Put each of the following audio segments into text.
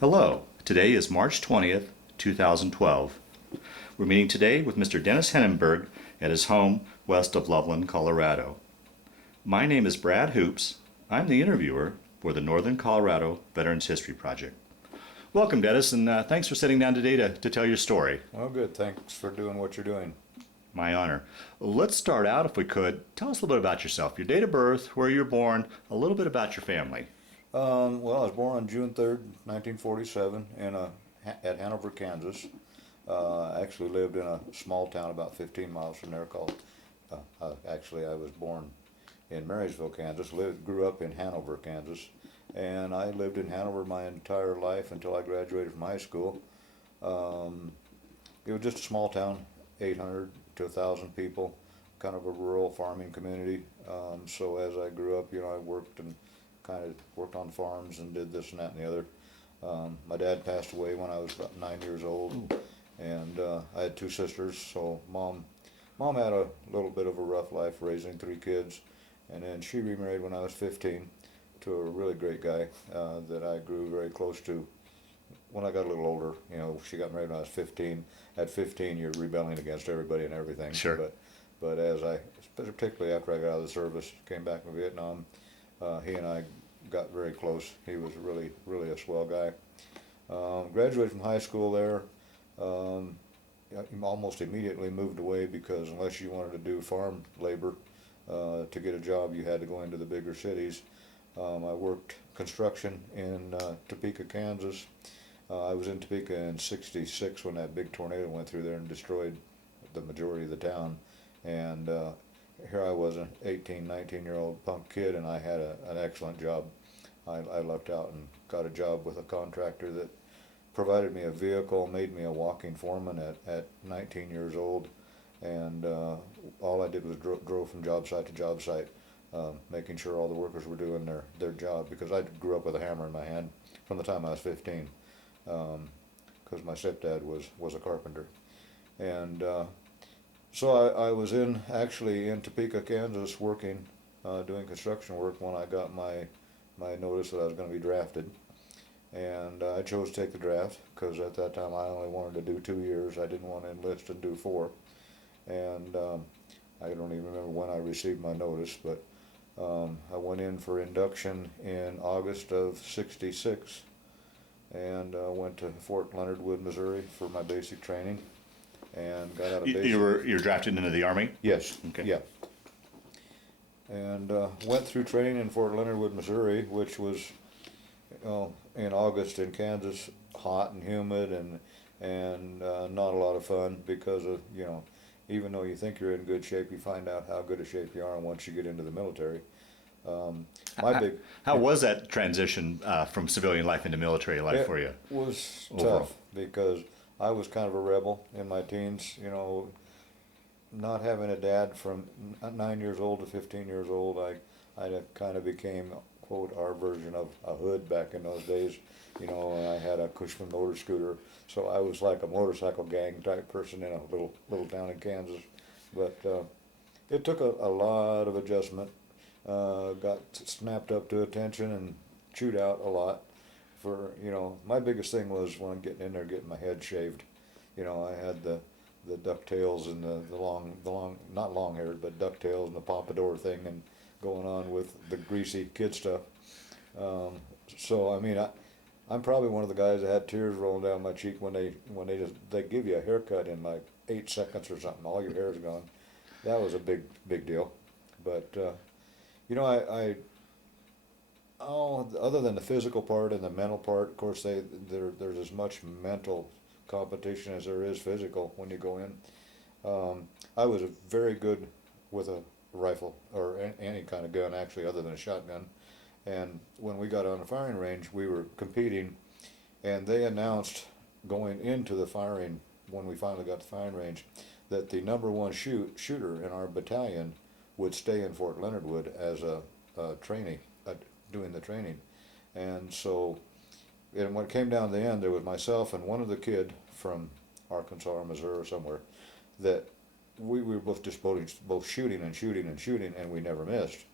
Hello, today is March 20th, 2012. We're meeting today with Mr. Dennis Henneberg at his home west of Loveland, Colorado. My name is Brad Hoops. I'm the interviewer for the Northern Colorado Veterans History Project. Welcome, Dennis, and thanks for sitting down today to tell your story. Well, good. Thanks for doing what you're doing. My honor. Let's start out, if we could. Tell us a little bit about yourself, your date of birth, where you were born, a little bit about your family. Well, I was born on June 3rd, 1947, at Hanover, Kansas. I actually lived in a small town about 15 miles from there called, actually I was born in Marysville, Kansas, grew up in Hanover, Kansas, and I lived in Hanover my entire life until I graduated from high school. It was just a small town, 800 to 1,000 people, kind of a rural farming community. So as I grew up, I worked on farms and did this and that and the other. My dad passed away when I was about 9 years old, and I had two sisters. So mom had a little bit of a rough life raising three kids, and then she remarried when I was 15 to a really great guy that I grew very close to. When I got a little older, she got married when I was 15. At 15, you're rebelling against everybody and everything. Sure. But particularly after I got out of the service, came back from Vietnam, he and I got very close. He was really, really a swell guy. Graduated from high school there. Almost immediately moved away because unless you wanted to do farm labor to get a job, you had to go into the bigger cities. I worked construction in Topeka, Kansas. I was in Topeka in '66 when that big tornado went through there and destroyed the majority of the town. And here I was, an 18, 19-year-old punk kid, and I had an excellent job. I lucked out and got a job with a contractor that provided me a vehicle, made me a walking foreman at 19 years old, and all I did was drove from job site to job site, making sure all the workers were doing their job, because I grew up with a hammer in my hand from the time I was 15, because my stepdad was a carpenter. And so I was actually in Topeka, Kansas, working, doing construction work when I got my notice that I was going to be drafted. And I chose to take the draft because at that time I only wanted to do 2 years. I didn't want to enlist and do 4. And I don't even remember when I received my notice, but I went in for induction in August of '66 and went to Fort Leonard Wood, Missouri for my basic training and got out of basic. You were drafted into the Army? Yes. Okay. Yeah. And went through training in Fort Leonard Wood, Missouri, which was in August in Kansas, hot and humid and not a lot of fun because of, even though you think you're in good shape, you find out how good a shape you are once you get into the military. How was that transition from civilian life into military life for you? It was overall? tough because I was kind of a rebel in my teens, not having a dad from 9 years old to 15 years old. I kind of became, quote, our version of a hood back in those days, and I had a Cushman motor scooter, so I was like a motorcycle gang type person in a little town in Kansas. But it took a lot of adjustment. Got snapped up to attention and chewed out a lot. My biggest thing was when getting in there, getting my head shaved. I had the ducktails and the long, not long haired, but ducktails and the pompadour thing and going on with the greasy kid stuff. I'm probably one of the guys that had tears rolling down my cheek when they give you a haircut in like 8 seconds or something. All your hair's gone. That was a big deal. But other than the physical part and the mental part, of course, there's as much mental competition as there is physical when you go in. I was very good with a rifle or any kind of gun, actually, other than a shotgun. And when we got on the firing range, we were competing, and they announced going into the firing, when we finally got to the firing range, that the number one shooter in our battalion would stay in Fort Leonard Wood as a trainee, doing the training. And so, and when it came down to the end, there was myself and one other kid from Arkansas or Missouri or somewhere, that we were both shooting, and we never missed.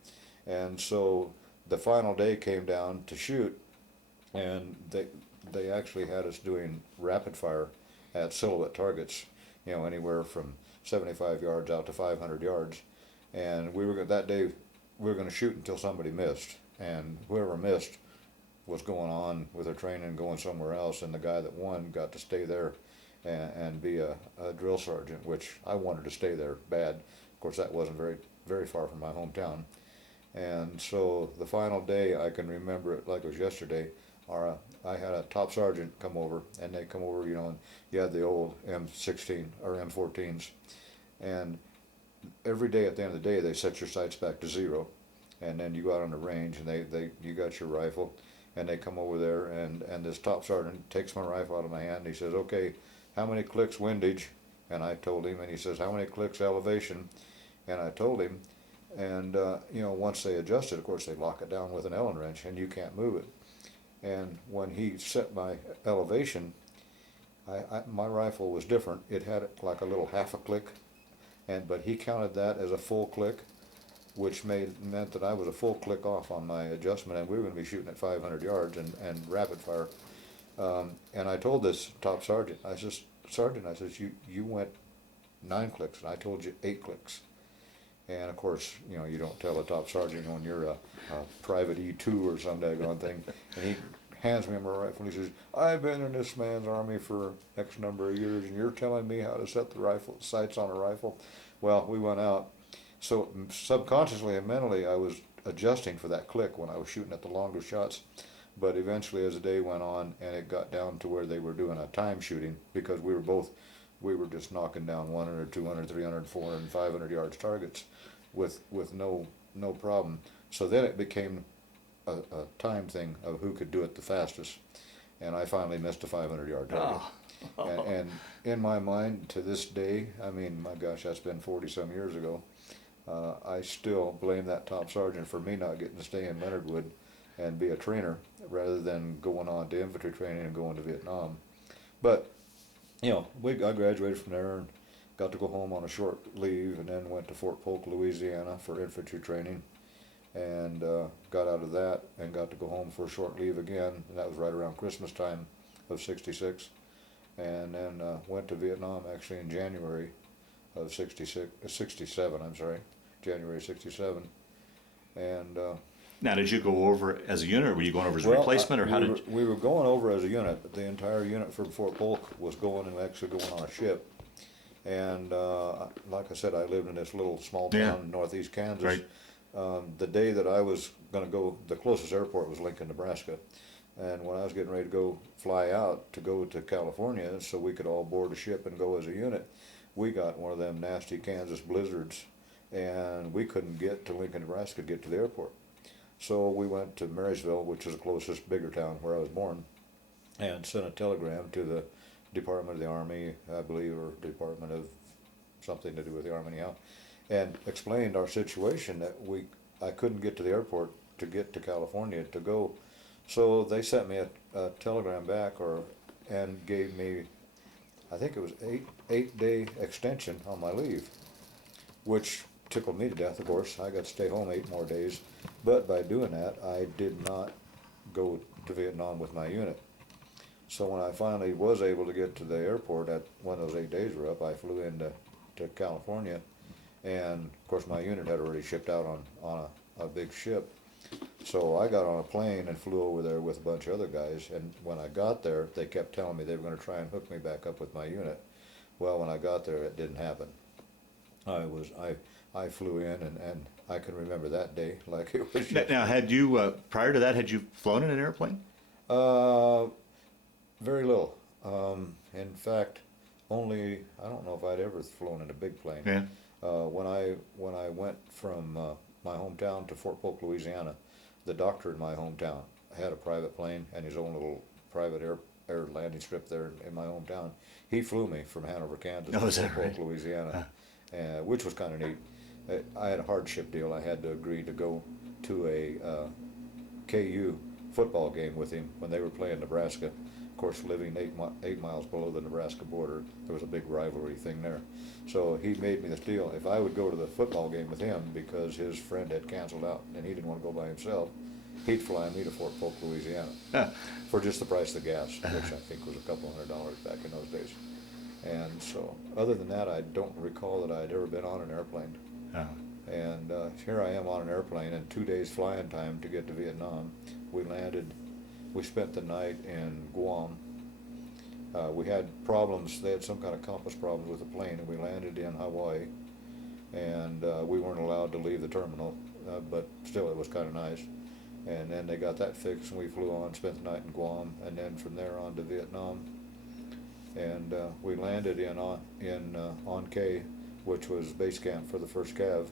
And so the final day came down to shoot, and they actually had us doing rapid fire at silhouette targets, anywhere from 75 yards out to 500 yards. And that day we were going to shoot until somebody missed, and whoever missed was going on with their training and going somewhere else, and the guy that won got to stay there and be a drill sergeant, which I wanted to stay there bad. Of course, that wasn't very far from my hometown. And so the final day, I can remember it like it was yesterday. I had a top sergeant come over, and they come over, and you had the old M16 or M14s, and every day at the end of the day, they set your sights back to 0, and then you go out on the range, and you got your rifle, and they come over there, and this top sergeant takes my rifle out of my hand, and he says, "Okay, how many clicks windage?" And I told him, and he says, "How many clicks elevation?" And I told him, and once they adjust it, of course, they lock it down with an Allen wrench, and you can't move it. And when he set my elevation, my rifle was different. It had like a little half a click, but he counted that as a full click, which meant that I was a full click off on my adjustment, and we were going to be shooting at 500 yards and rapid fire. And I told this top sergeant, I says, "Sergeant," I says, you went 9 clicks, and I told you 8 clicks. And of course, you don't tell a top sergeant when you're a private E2 or some daggone thing. And he hands me my rifle, and he says, "I've been in this man's army for X number of years, and you're telling me how to set the sights on a rifle?" Well, we went out. So subconsciously and mentally, I was adjusting for that click when I was shooting at the longer shots. But eventually, as the day went on, and it got down to where they were doing a time shooting, because we were just knocking down 100, 200, 300, 400, and 500 yards targets with no problem. So then it became a time thing of who could do it the fastest. And I finally missed a 500-yard target. Oh. And in my mind, to this day, I mean, my gosh, that's been 40-some years ago, I still blame that top sergeant for me not getting to stay in Leonard Wood and be a trainer rather than going on to infantry training and going to Vietnam. But, I graduated from there and got to go home on a short leave, and then went to Fort Polk, Louisiana for infantry training, and got out of that and got to go home for a short leave again, and that was right around Christmas time of '66. And then went to Vietnam actually in January of '67, I'm sorry, January '67. And Now, did you go over as a unit, or were you going over as a replacement, or we were going over as a unit, but the entire unit from Fort Polk was going on a ship. And like I said, I lived in this little small town in northeast Kansas. Right. The day that I was going to go, the closest airport was Lincoln, Nebraska. And when I was getting ready to fly out to go to California so we could all board a ship and go as a unit, we got one of them nasty Kansas blizzards, and we couldn't get to Lincoln, Nebraska to get to the airport. So we went to Marysville, which is the closest bigger town where I was born, and sent a telegram to the Department of the Army, I believe, or Department of something to do with the Army anyhow, and explained our situation, that I couldn't get to the airport to get to California to go. So they sent me a telegram back and gave me, I think it was eight-day extension on my leave, which tickled me to death, of course. I got to stay home 8 more days, but by doing that, I did not go to Vietnam with my unit. So when I finally was able to get to the airport when those 8 days were up, I flew into California, and of course my unit had already shipped out on a big ship. So I got on a plane and flew over there with a bunch of other guys, and when I got there, they kept telling me they were going to try and hook me back up with my unit. Well, when I got there, it didn't happen. I flew in, and I can remember that day like it was yesterday. Now, had you, prior to that, had you flown in an airplane? Very little. In fact, I don't know if I'd ever flown in a big plane. Yeah. When I went from my hometown to Fort Polk, Louisiana, the doctor in my hometown had a private plane and his own little private air landing strip there in my hometown. He flew me from Hanover, Kansas to Fort Polk, Louisiana, which was kind of neat. I had a hardship deal. I had to agree to go to a KU football game with him when they were playing Nebraska. Of course, living 8 miles below the Nebraska border, there was a big rivalry thing there. So he made me this deal. If I would go to the football game with him, because his friend had canceled out and he didn't want to go by himself, he'd fly me to Fort Polk, Louisiana, for just the price of the gas, which I think was a couple $100 back in those days. And so, other than that, I don't recall that I'd ever been on an airplane. And here I am on an airplane in 2 days flying time to get to Vietnam. We spent the night in Guam. We had problems, they had some kind of compass problems with the plane, and we landed in Hawaii. And we weren't allowed to leave the terminal, but still it was kind of nice. And then they got that fixed, and we flew on, spent the night in Guam, and then from there on to Vietnam. And we landed in On K, which was base camp for the 1st Cav,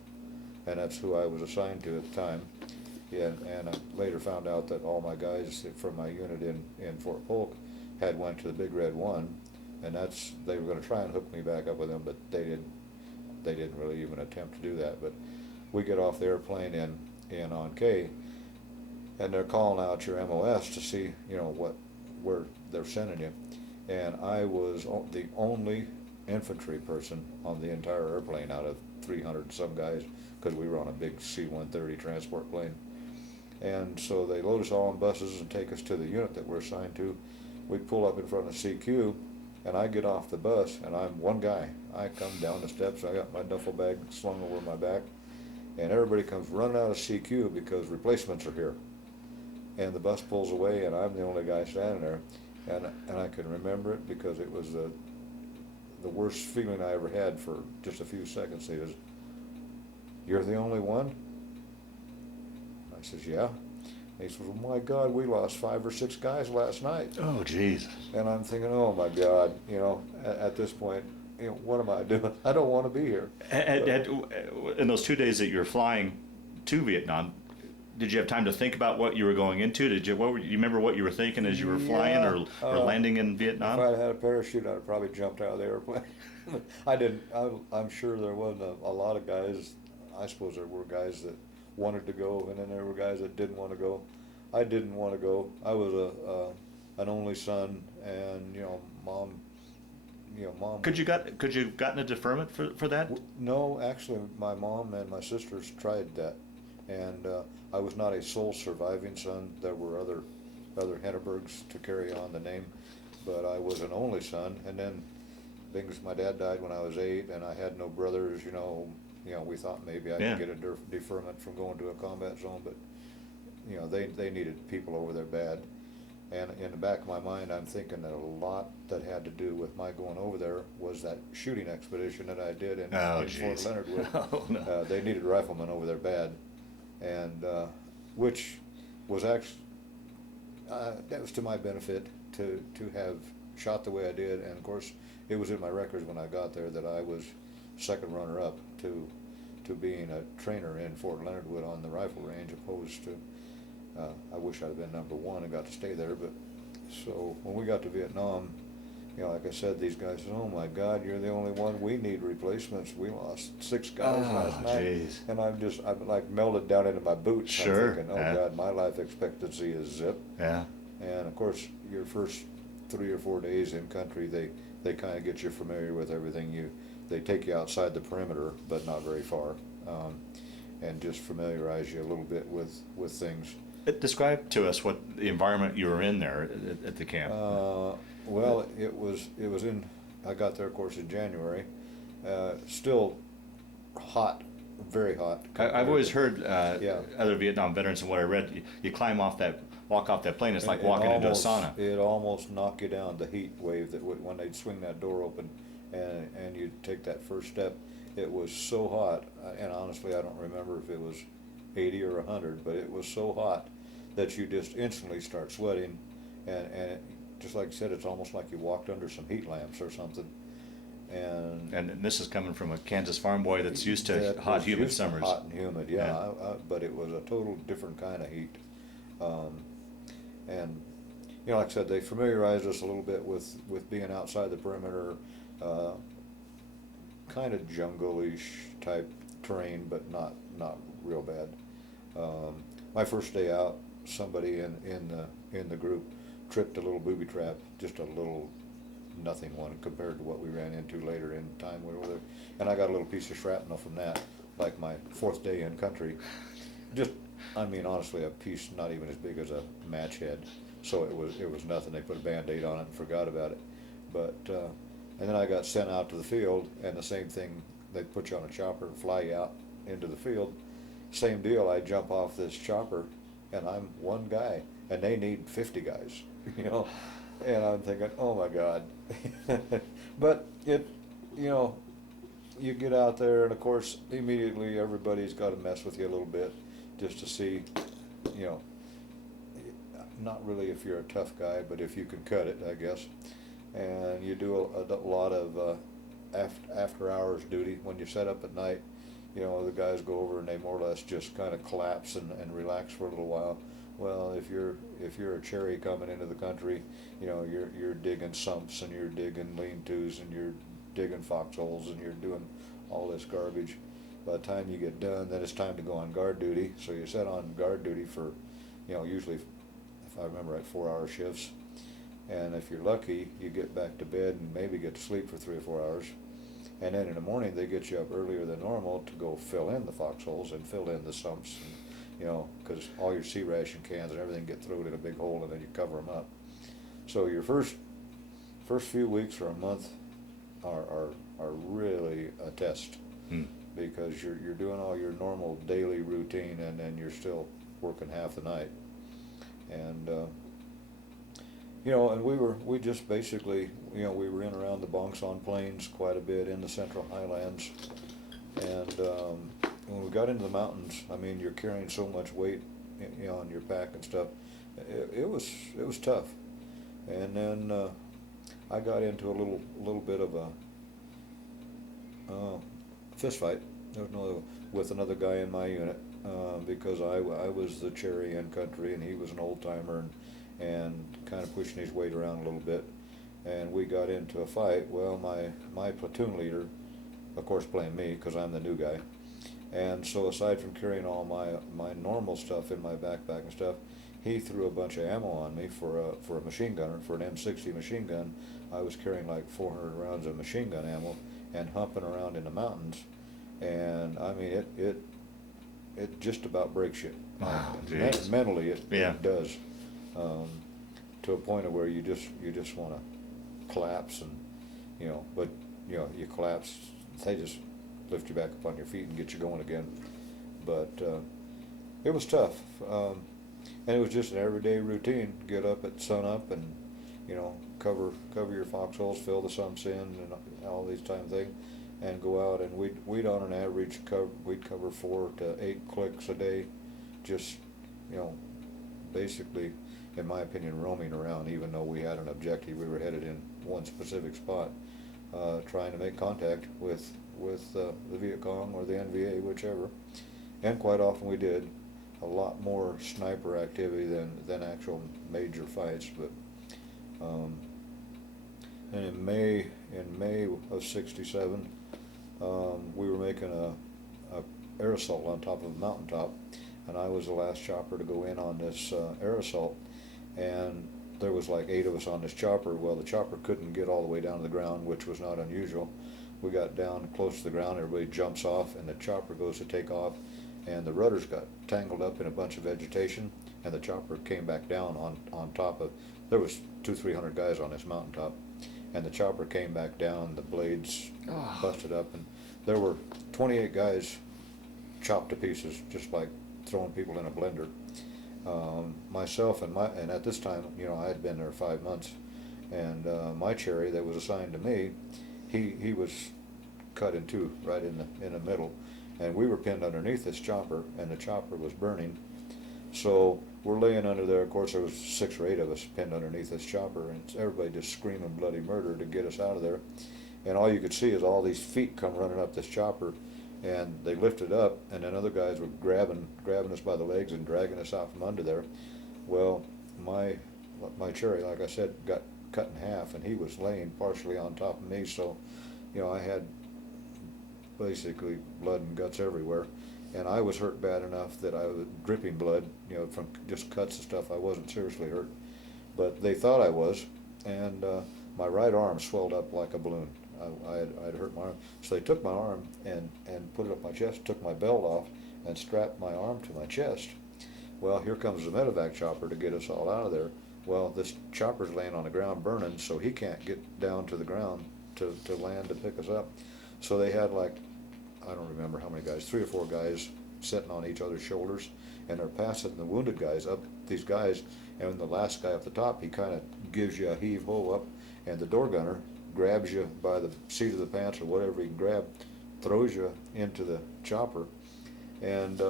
and that's who I was assigned to at the time. Yeah, and I later found out that all my guys from my unit in Fort Polk had went to the Big Red 1, and they were going to try and hook me back up with them, but they didn't really even attempt to do that. But we get off the airplane in On K, and they're calling out your MOS to see, where they're sending you. And I was the only infantry person on the entire airplane out of 300 some guys, because we were on a big C-130 transport plane. And so they load us all on buses and take us to the unit that we're assigned to. We pull up in front of CQ, and I get off the bus, and I'm one guy. I come down the steps, I got my duffel bag slung over my back, and everybody comes running out of CQ because replacements are here. And the bus pulls away, and I'm the only guy standing there. And I can remember it because it was the worst feeling I ever had for just a few seconds. He says, "You're the only one?" I says, "Yeah." And he says, "Oh my God, we lost 5 or 6 guys last night." Oh, Jesus. And I'm thinking, oh my God, at this point, what am I doing? I don't want to be here. In those 2 days that you were flying to Vietnam, did you have time to think about what you were going into? You remember what you were thinking as you were flying or landing in Vietnam? If I'd had a parachute, I'd have probably jumped out of the airplane. I didn't. I'm sure there wasn't a lot of guys. I suppose there were guys that wanted to go, and then there were guys that didn't want to go. I didn't want to go. I was an only son, and mom. Could you gotten a deferment for that? No, actually, my mom and my sisters tried that, and I was not a sole surviving son. There were other Hennebergs to carry on the name, but I was an only son. And then, things, my dad died when I was 8, and I had no brothers. We thought maybe I could get a deferment from going to a combat zone, but they needed people over there bad. And in the back of my mind, I'm thinking that a lot that had to do with my going over there was that shooting expedition that I did in Fort Leonard Wood. Oh, no. They needed riflemen over there bad, and which was actually that was to my benefit to have shot the way I did. And of course, it was in my records when I got there that I was second runner-up to being a trainer in Fort Leonard Wood on the rifle range, opposed to. I wish I'd have been number 1 and got to stay there, but so when we got to Vietnam, like I said, these guys said, "Oh my God, you're the only one. We need replacements. We lost 6 guys last night." Geez. And I'm like melted down into my boots. Sure. I'm thinking, oh God, my life expectancy is zip. Yeah. And of course, your first 3 or 4 days in country, they kind of get you familiar with everything. They take you outside the perimeter, but not very far, and just familiarize you a little bit with things. Describe to us what the environment you were in there at the camp. Well, it was in. I got there, of course, in January. Still hot, very hot. I've always heard other Vietnam veterans, and what I read, you walk off that plane. It's like walking into a sauna. It almost knocked you down. The heat wave that when they'd swing that door open, and you'd take that first step, it was so hot. And honestly, I don't remember if it was 80 or 100, but it was so hot that you just instantly start sweating, and just like I said, it's almost like you walked under some heat lamps or something. And this is coming from a Kansas farm boy that's used to hot, humid summers. Hot and humid, yeah. But it was a total different kind of heat. And like I said, they familiarized us a little bit with being outside the perimeter, kind of jungle-ish type terrain, but not real bad. My first day out, somebody in the group tripped a little booby trap, just a little nothing one compared to what we ran into later in time we were there, and I got a little piece of shrapnel from that, like my 4th day in country. Just I mean, honestly, a piece not even as big as a match head, so it was nothing. They put a Band-Aid on it and forgot about it. But and then I got sent out to the field, and the same thing. They put you on a chopper and fly you out into the field. Same deal. I jump off this chopper, and I'm one guy, and they need 50 guys, you know. And I'm thinking, oh my God. But it, you know, you get out there, and of course, immediately everybody's got to mess with you a little bit, just to see, you know, not really if you're a tough guy, but if you can cut it, I guess. And you do a lot of after hours duty when you set up at night. You know, the guys go over and they more or less just kind of collapse and relax for a little while. Well, if you're a cherry coming into the country, you know, you're digging sumps, and you're digging lean-tos, and you're digging foxholes, and you're doing all this garbage. By the time you get done, then it's time to go on guard duty. So you set on guard duty for, you know, usually, if I remember right, 4-hour shifts. And if you're lucky, you get back to bed and maybe get to sleep for 3 or 4 hours. And then in the morning, they get you up earlier than normal to go fill in the foxholes and fill in the sumps, and, you know, because all your sea ration cans and everything get thrown in a big hole, and then you cover them up. So your first few weeks or a month are really a test, because you're doing all your normal daily routine, and then you're still working half the night. And you know, and we just basically, you know, we were in around the bunks on plains quite a bit in the Central Highlands. And when we got into the mountains, I mean, you're carrying so much weight, you know, on your pack and stuff. It was tough. And then I got into a little bit of a fist fight. There was with another guy in my unit, because I was the cherry infantry, and he was an old timer, and kind of pushing his weight around a little bit. And we got into a fight. Well, my platoon leader, of course, blamed me because I'm the new guy. And so aside from carrying all my normal stuff in my backpack and stuff, he threw a bunch of ammo on me for a machine gunner, for an M60 machine gun. I was carrying like 400 rounds of machine gun ammo and humping around in the mountains. And I mean, it just about breaks you. Wow, Mentally, it does. To a point of where you just want to collapse, and you know, but you know, you collapse, they just lift you back up on your feet and get you going again. But it was tough, and it was just an everyday routine. Get up at sunup, and you know, cover your foxholes, fill the sumps in, and all these type of things, and go out. And we'd on an average we'd cover 4 to 8 clicks a day, just, you know, basically, in my opinion, roaming around. Even though we had an objective, we were headed in one specific spot, trying to make contact with the Viet Cong or the NVA, whichever. And quite often we did. A lot more sniper activity than actual major fights. But and in May of '67, we were making a air assault on top of a mountaintop, and I was the last chopper to go in on this air assault. And there was like 8 of us on this chopper. Well, the chopper couldn't get all the way down to the ground, which was not unusual. We got down close to the ground, everybody jumps off, and the chopper goes to take off, and the rudders got tangled up in a bunch of vegetation, and the chopper came back down on top of, there was 200-300 guys on this mountaintop, and the chopper came back down, the blades busted up, and there were 28 guys chopped to pieces, just like throwing people in a blender. Myself and at this time, you know, I had been there 5 months, and my cherry that was assigned to me, he was cut in two right in the middle, and we were pinned underneath this chopper, and the chopper was burning. So we're laying under there. Of course, there was 6 or 8 of us pinned underneath this chopper, and everybody just screaming bloody murder to get us out of there. And all you could see is all these feet come running up this chopper, and they lifted up, and then other guys were grabbing us by the legs and dragging us out from under there. Well, my cherry, like I said, got cut in half, and he was laying partially on top of me, so, you know, I had basically blood and guts everywhere, and I was hurt bad enough that I was dripping blood, you know, from just cuts and stuff. I wasn't seriously hurt, but they thought I was, and my right arm swelled up like a balloon. I'd hurt my arm, so they took my arm and put it up my chest, took my belt off, and strapped my arm to my chest. Well, here comes the medevac chopper to get us all out of there. Well, this chopper's laying on the ground burning, so he can't get down to the ground to land to pick us up. So they had like, I don't remember how many guys, 3 or 4 guys sitting on each other's shoulders, and they're passing the wounded guys up, these guys, and the last guy up the top, he kind of gives you a heave-ho up, and the door gunner grabs you by the seat of the pants or whatever he can grab, throws you into the chopper, and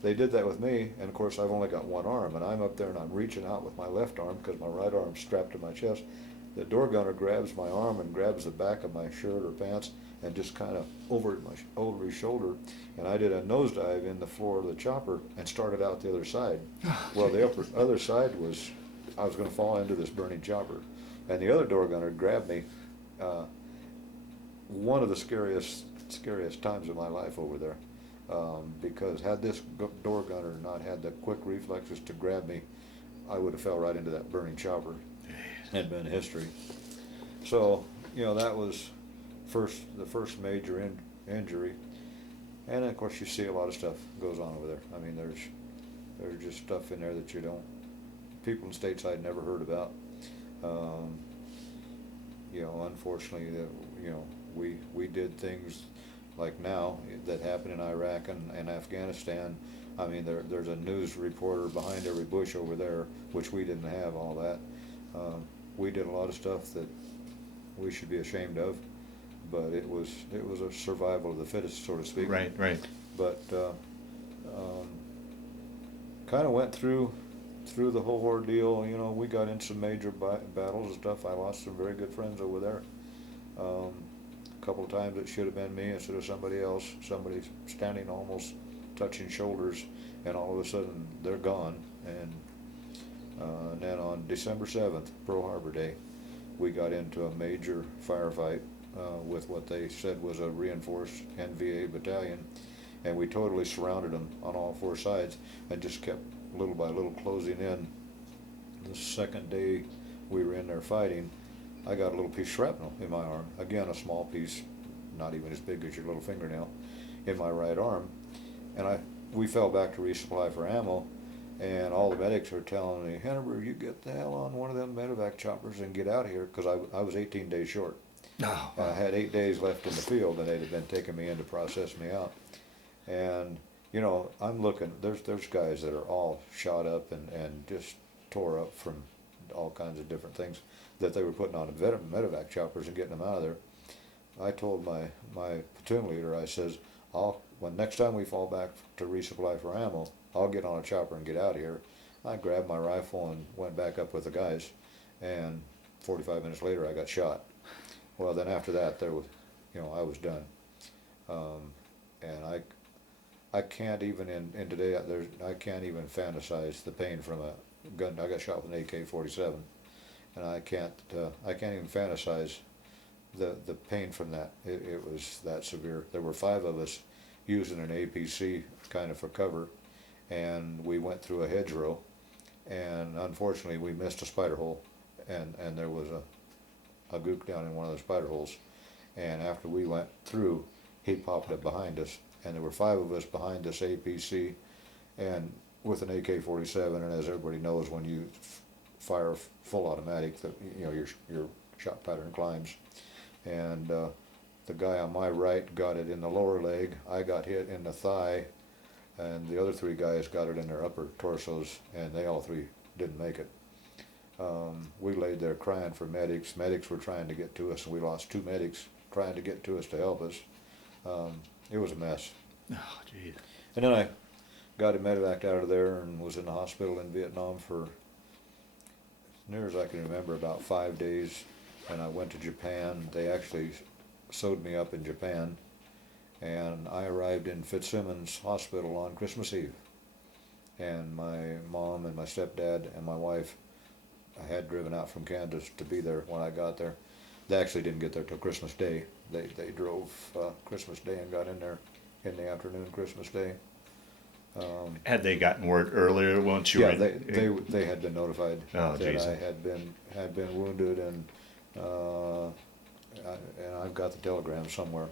they did that with me, and of course I've only got one arm, and I'm up there and I'm reaching out with my left arm because my right arm's strapped to my chest. The door gunner grabs my arm and grabs the back of my shirt or pants and just kind of over his shoulder, and I did a nosedive in the floor of the chopper and started out the other side. Well, the other side was, I was going to fall into this burning chopper, and the other door gunner grabbed me. One of the scariest times of my life over there, because had this door gunner not had the quick reflexes to grab me, I would have fell right into that burning chopper. Had been history. So, you know, that was the first major injury, and of course you see a lot of stuff goes on over there. I mean, there's just stuff in there that people in stateside never heard about. You know, unfortunately, we did things like now that happen in Iraq and Afghanistan. I mean, there's a news reporter behind every bush over there, which we didn't have all that. We did a lot of stuff that we should be ashamed of, but it was a survival of the fittest, so to speak. Right, right. But kind of went through the whole ordeal. You know, we got in some major battles and stuff. I lost some very good friends over there. A couple of times it should have been me instead of somebody else. Somebody standing almost touching shoulders, and all of a sudden they're gone. And then on December 7th, Pearl Harbor Day, we got into a major firefight with what they said was a reinforced NVA battalion, and we totally surrounded them on all 4 sides and just kept little by little closing in. The second day we were in there fighting, I got a little piece of shrapnel in my arm. Again, a small piece, not even as big as your little fingernail, in my right arm. And we fell back to resupply for ammo, and all the medics were telling me, Hanover, you get the hell on one of them medevac choppers and get out of here, because I was 18 days short. Oh, I had 8 days left in the field, and they'd have been taking me in to process me out. And, you know, I'm looking, there's guys that are all shot up and just tore up from all kinds of different things that they were putting on medevac choppers and getting them out of there. I told my platoon leader, I says, when next time we fall back to resupply for ammo, I'll get on a chopper and get out of here. I grabbed my rifle and went back up with the guys, and 45 minutes later I got shot. Well, then after that, I was done. And I can't even in today I can't even fantasize the pain from a gun. I got shot with an AK-47, and I can't even fantasize the pain from that. It was that severe. There were 5 of us using an APC kind of for cover, and we went through a hedgerow, and unfortunately we missed a spider hole, and there was a gook down in one of the spider holes, and after we went through, he popped up behind us, and there were 5 of us behind this APC, and with an AK-47, and as everybody knows, when you fire full automatic, your shot pattern climbs, and the guy on my right got it in the lower leg, I got hit in the thigh, and the other 3 guys got it in their upper torsos, and they all 3 didn't make it. We laid there crying for medics. Medics were trying to get to us, and we lost 2 medics trying to get to us to help us. It was a mess. oh, geez. And then I got him medevaced out of there and was in the hospital in Vietnam for, as near as I can remember, about 5 days. And I went to Japan. They actually sewed me up in Japan. And I arrived in Fitzsimmons Hospital on Christmas Eve. And my mom and my stepdad and my wife, I had driven out from Kansas to be there when I got there. They actually didn't get there till Christmas Day. They drove Christmas Day and got in there in the afternoon Christmas Day. Had they gotten word earlier once you Yeah, were they had been notified that geez. I had been wounded, and I've got the telegram somewhere.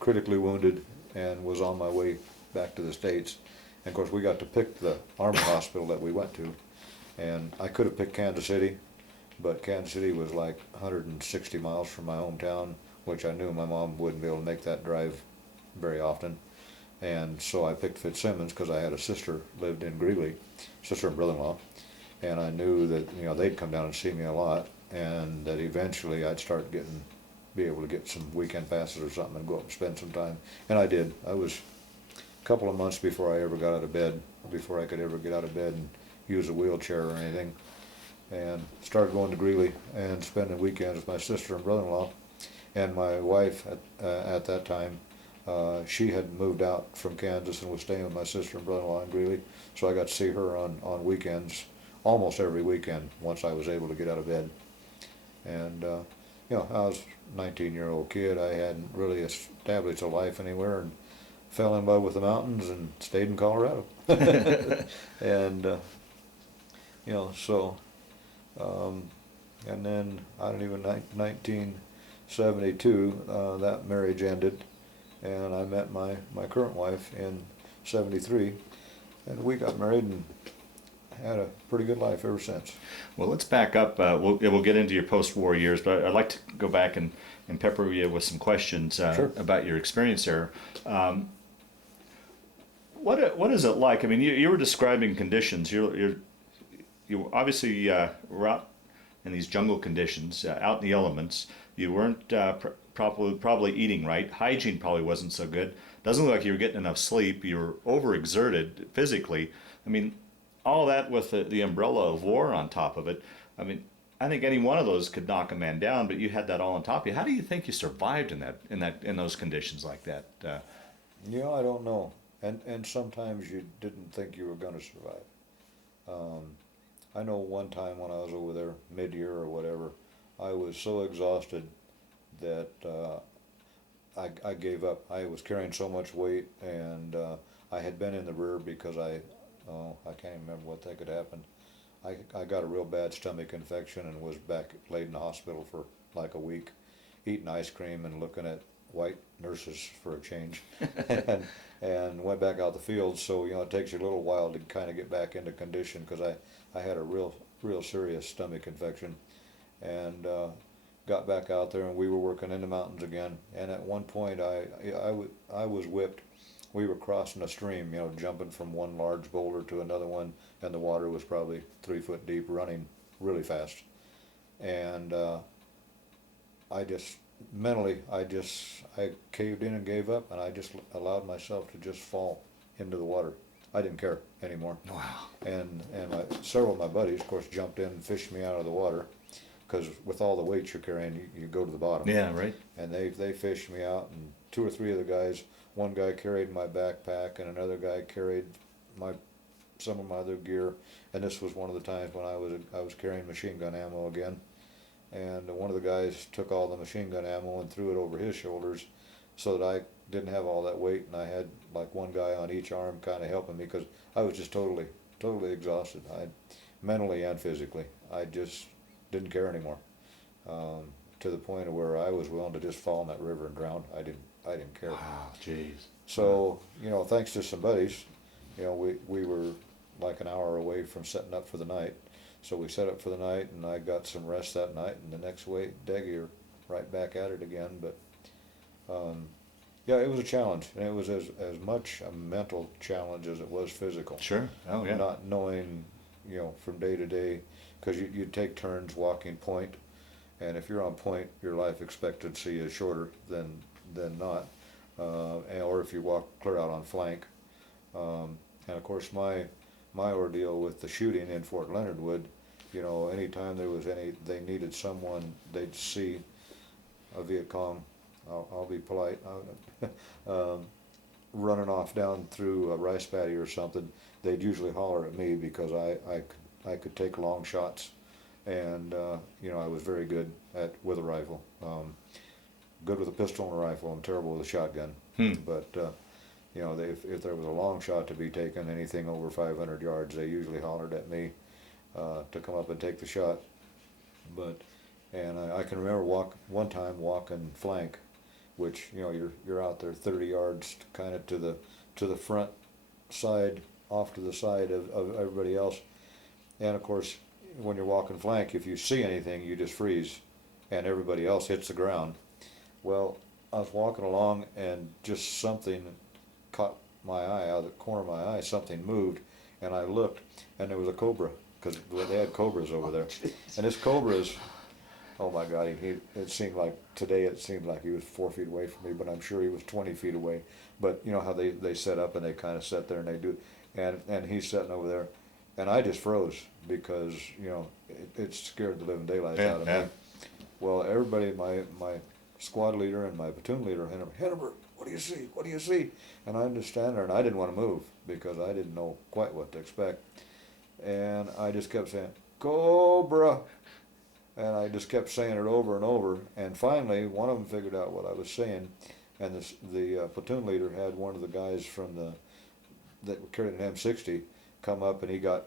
Critically wounded, and was on my way back to the States, And of course, we got to pick the Army hospital that we went to. And I could have picked Kansas City, but Kansas City was like 160 miles from my hometown, which I knew my mom wouldn't be able to make that drive very often. And so I picked Fitzsimmons because I had a sister lived in Greeley, sister and brother-in-law, and I knew that, you know, they'd come down and see me a lot, and that eventually I'd start be able to get some weekend passes or something and go up and spend some time. And I did. I was a couple of months before I ever got out of bed, before I could ever get out of bed and use a wheelchair or anything, and started going to Greeley and spending weekends with my sister and brother-in-law. And my wife at that time, she had moved out from Kansas and was staying with my sister and brother-in-law in Greeley, so I got to see her on weekends, almost every weekend, once I was able to get out of bed. And you know, I was a 19-year-old kid. I hadn't really established a life anywhere, and fell in love with the mountains and stayed in Colorado. And you know, so and then I don't even 1972 that marriage ended, and I met my current wife in '73, and we got married and had a pretty good life ever since. Well, let's back up. We'll get into your post-war years, but I'd like to go back and pepper you with some questions Sure. about your experience there. What is it like? I mean, you were describing conditions. You obviously were out in these jungle conditions, out in the elements. You weren't probably eating right. Hygiene probably wasn't so good. Doesn't look like you were getting enough sleep. You were overexerted physically. I mean, all that with the umbrella of war on top of it. I mean, I think any one of those could knock a man down, but you had that all on top of you. How do you think you survived in those conditions like that? You know, I don't know. And sometimes you didn't think you were going to survive. I know one time when I was over there mid-year or whatever, I was so exhausted that I gave up. I was carrying so much weight, and I had been in the rear because I can't even remember what that could happen. I got a real bad stomach infection and was laid in the hospital for like a week, eating ice cream and looking at white nurses for a change, and went back out the field. So, you know, it takes you a little while to kind of get back into condition, because I had a real serious stomach infection, and got back out there, and we were working in the mountains again. And at one point I was whipped. We were crossing a stream, you know, jumping from one large boulder to another one, and the water was probably 3 foot deep, running really fast. And I just mentally, I caved in and gave up, and I just allowed myself to just fall into the water. I didn't care anymore. Wow. And several of my buddies, of course, jumped in and fished me out of the water, because with all the weight you're carrying, you go to the bottom. Yeah, right. And they fished me out, and 2 or 3 of the guys, one guy carried my backpack, and another guy carried some of my other gear. And this was one of the times when I was carrying machine gun ammo again. And one of the guys took all the machine gun ammo and threw it over his shoulders, so that I didn't have all that weight, and I had like one guy on each arm kind of helping me, because I was just totally exhausted. Mentally and physically, I just didn't care anymore, to the point of where I was willing to just fall in that river and drown. I didn't care. Wow, jeez. So, you know, thanks to some buddies, you know, we were like an hour away from setting up for the night. So we set up for the night, and I got some rest that night, and the next day you're right back at it again. But yeah, it was a challenge, and it was as much a mental challenge as it was physical. Sure. Oh, yeah. Not knowing, you know, from day to day, because you take turns walking point, and if you're on point, your life expectancy is shorter than not, or if you walk clear out on flank. And of course, my ordeal with the shooting in Fort Leonard Wood, you know, anytime they needed someone, they'd see a Viet Cong, I'll be polite, running off down through a rice paddy or something, they'd usually holler at me, because I could take long shots, and you know, I was very good with a rifle. Good with a pistol and a rifle. I'm terrible with a shotgun. But you know, if there was a long shot to be taken, anything over 500 yards, they usually hollered at me to come up and take the shot. And I can remember one time walking flank, which, you know, you're out there 30 yards kind of to the front side off to the side of everybody else. And of course, when you're walking flank, if you see anything, you just freeze, and everybody else hits the ground. Well, I was walking along, and just something caught my eye, out of the corner of my eye, something moved, and I looked, and there was a cobra, because they had cobras over there. And this cobra is, oh my God, it seemed like, today it seemed like he was 4 feet away from me, but I'm sure he was 20 feet away. But you know how they set up, and they kind of sit there, and they do, and he's sitting over there, and I just froze, because, you know, it scared the living daylights out of me. Well, everybody, my squad leader and my platoon leader, Hanover, what do you see? What do you see? And I just stand there, and I didn't want to move, because I didn't know quite what to expect. And I just kept saying, Cobra! And I just kept saying it over and over. And finally, one of them figured out what I was saying. And the platoon leader had one of the guys from that carried an M60 come up, and he got,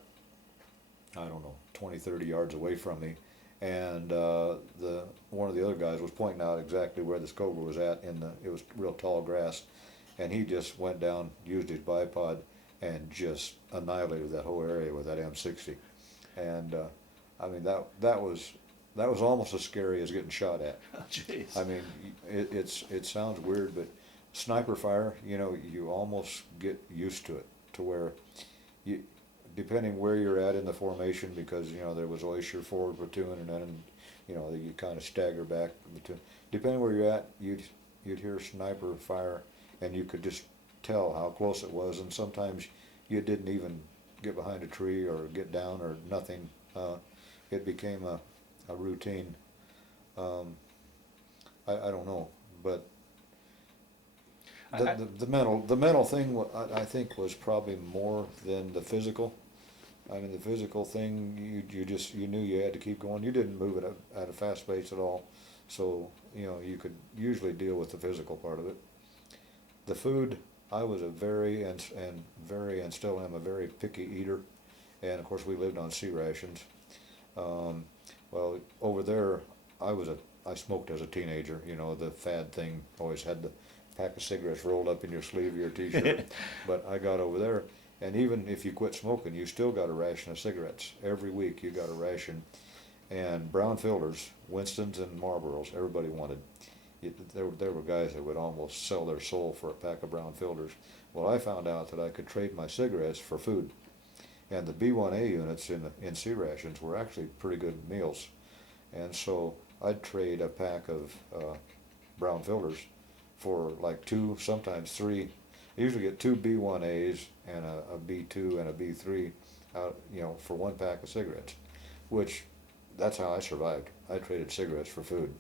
I don't know, 20, 30 yards away from me. And one of the other guys was pointing out exactly where this cobra was at. It was real tall grass. And he just went down, used his bipod, and just annihilated that whole area with that M60. And I mean, that was almost as scary as getting shot at. Jeez. I mean, it sounds weird, but sniper fire, you know, you almost get used to it, to where you, depending where you're at in the formation, because, you know, there was always your forward platoon, and then, you know, you kind of stagger back platoon. Depending where you're at, you'd hear sniper fire, and you could just tell how close it was, and sometimes you didn't even get behind a tree or get down or nothing. It became a routine. I don't know, but the mental thing, I think, was probably more than the physical. I mean, the physical thing, you knew you had to keep going. You didn't move at a fast pace at all, so, you know, you could usually deal with the physical part of it. The food, I was a very and still am a very picky eater, and of course we lived on C rations. Well, over there, I smoked as a teenager. You know, the fad thing, always had the pack of cigarettes rolled up in your sleeve of your t-shirt. But I got over there, and even if you quit smoking, you still got a ration of cigarettes. Every week you got a ration. And brown filters, Winstons and Marlboros, everybody wanted. There were guys that would almost sell their soul for a pack of brown filters. Well, I found out that I could trade my cigarettes for food. And the B1A units in C rations were actually pretty good meals. And so I'd trade a pack of brown filters for like 2, sometimes 3. I usually get 2 B1As and a B2 and a B3 out, you know, for 1 pack of cigarettes, which that's how I survived. I traded cigarettes for food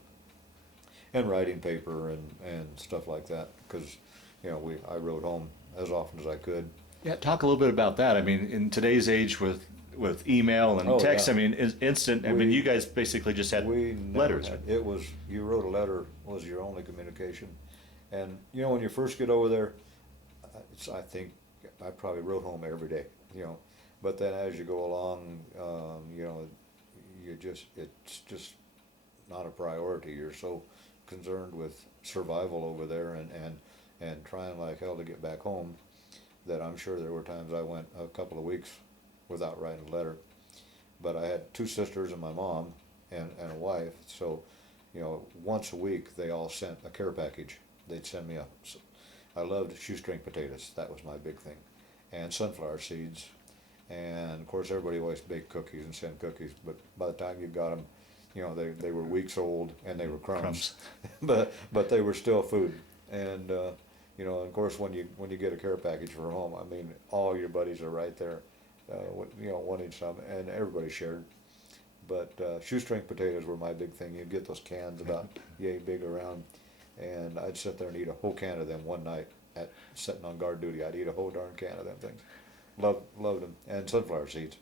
and writing paper and stuff like that, because, you know, I wrote home as often as I could. Yeah, talk a little bit about that. I mean, in today's age with email and text, yeah. I mean, instant. I mean, you guys basically just had letters. It was, you wrote a letter was your only communication. And, you know, when you first get over there, I think I probably wrote home every day, you know. But then as you go along, you know, it's just not a priority. You're so concerned with survival over there and trying like hell to get back home, that I'm sure there were times I went a couple of weeks without writing a letter. But I had 2 sisters and my mom and a wife, so, you know, once a week they all sent a care package. They'd send me I loved shoestring potatoes, that was my big thing, and sunflower seeds, and of course everybody always baked cookies and sent cookies, but by the time you got them, you know, they were weeks old and they were crumbs. but they were still food. And you know, of course, when you get a care package for home, I mean, all your buddies are right there, you know, wanting some, and everybody shared. But shoestring potatoes were my big thing. You'd get those cans about yay big around, and I'd sit there and eat a whole can of them one night sitting on guard duty. I'd eat a whole darn can of them things. Loved them. And sunflower seeds.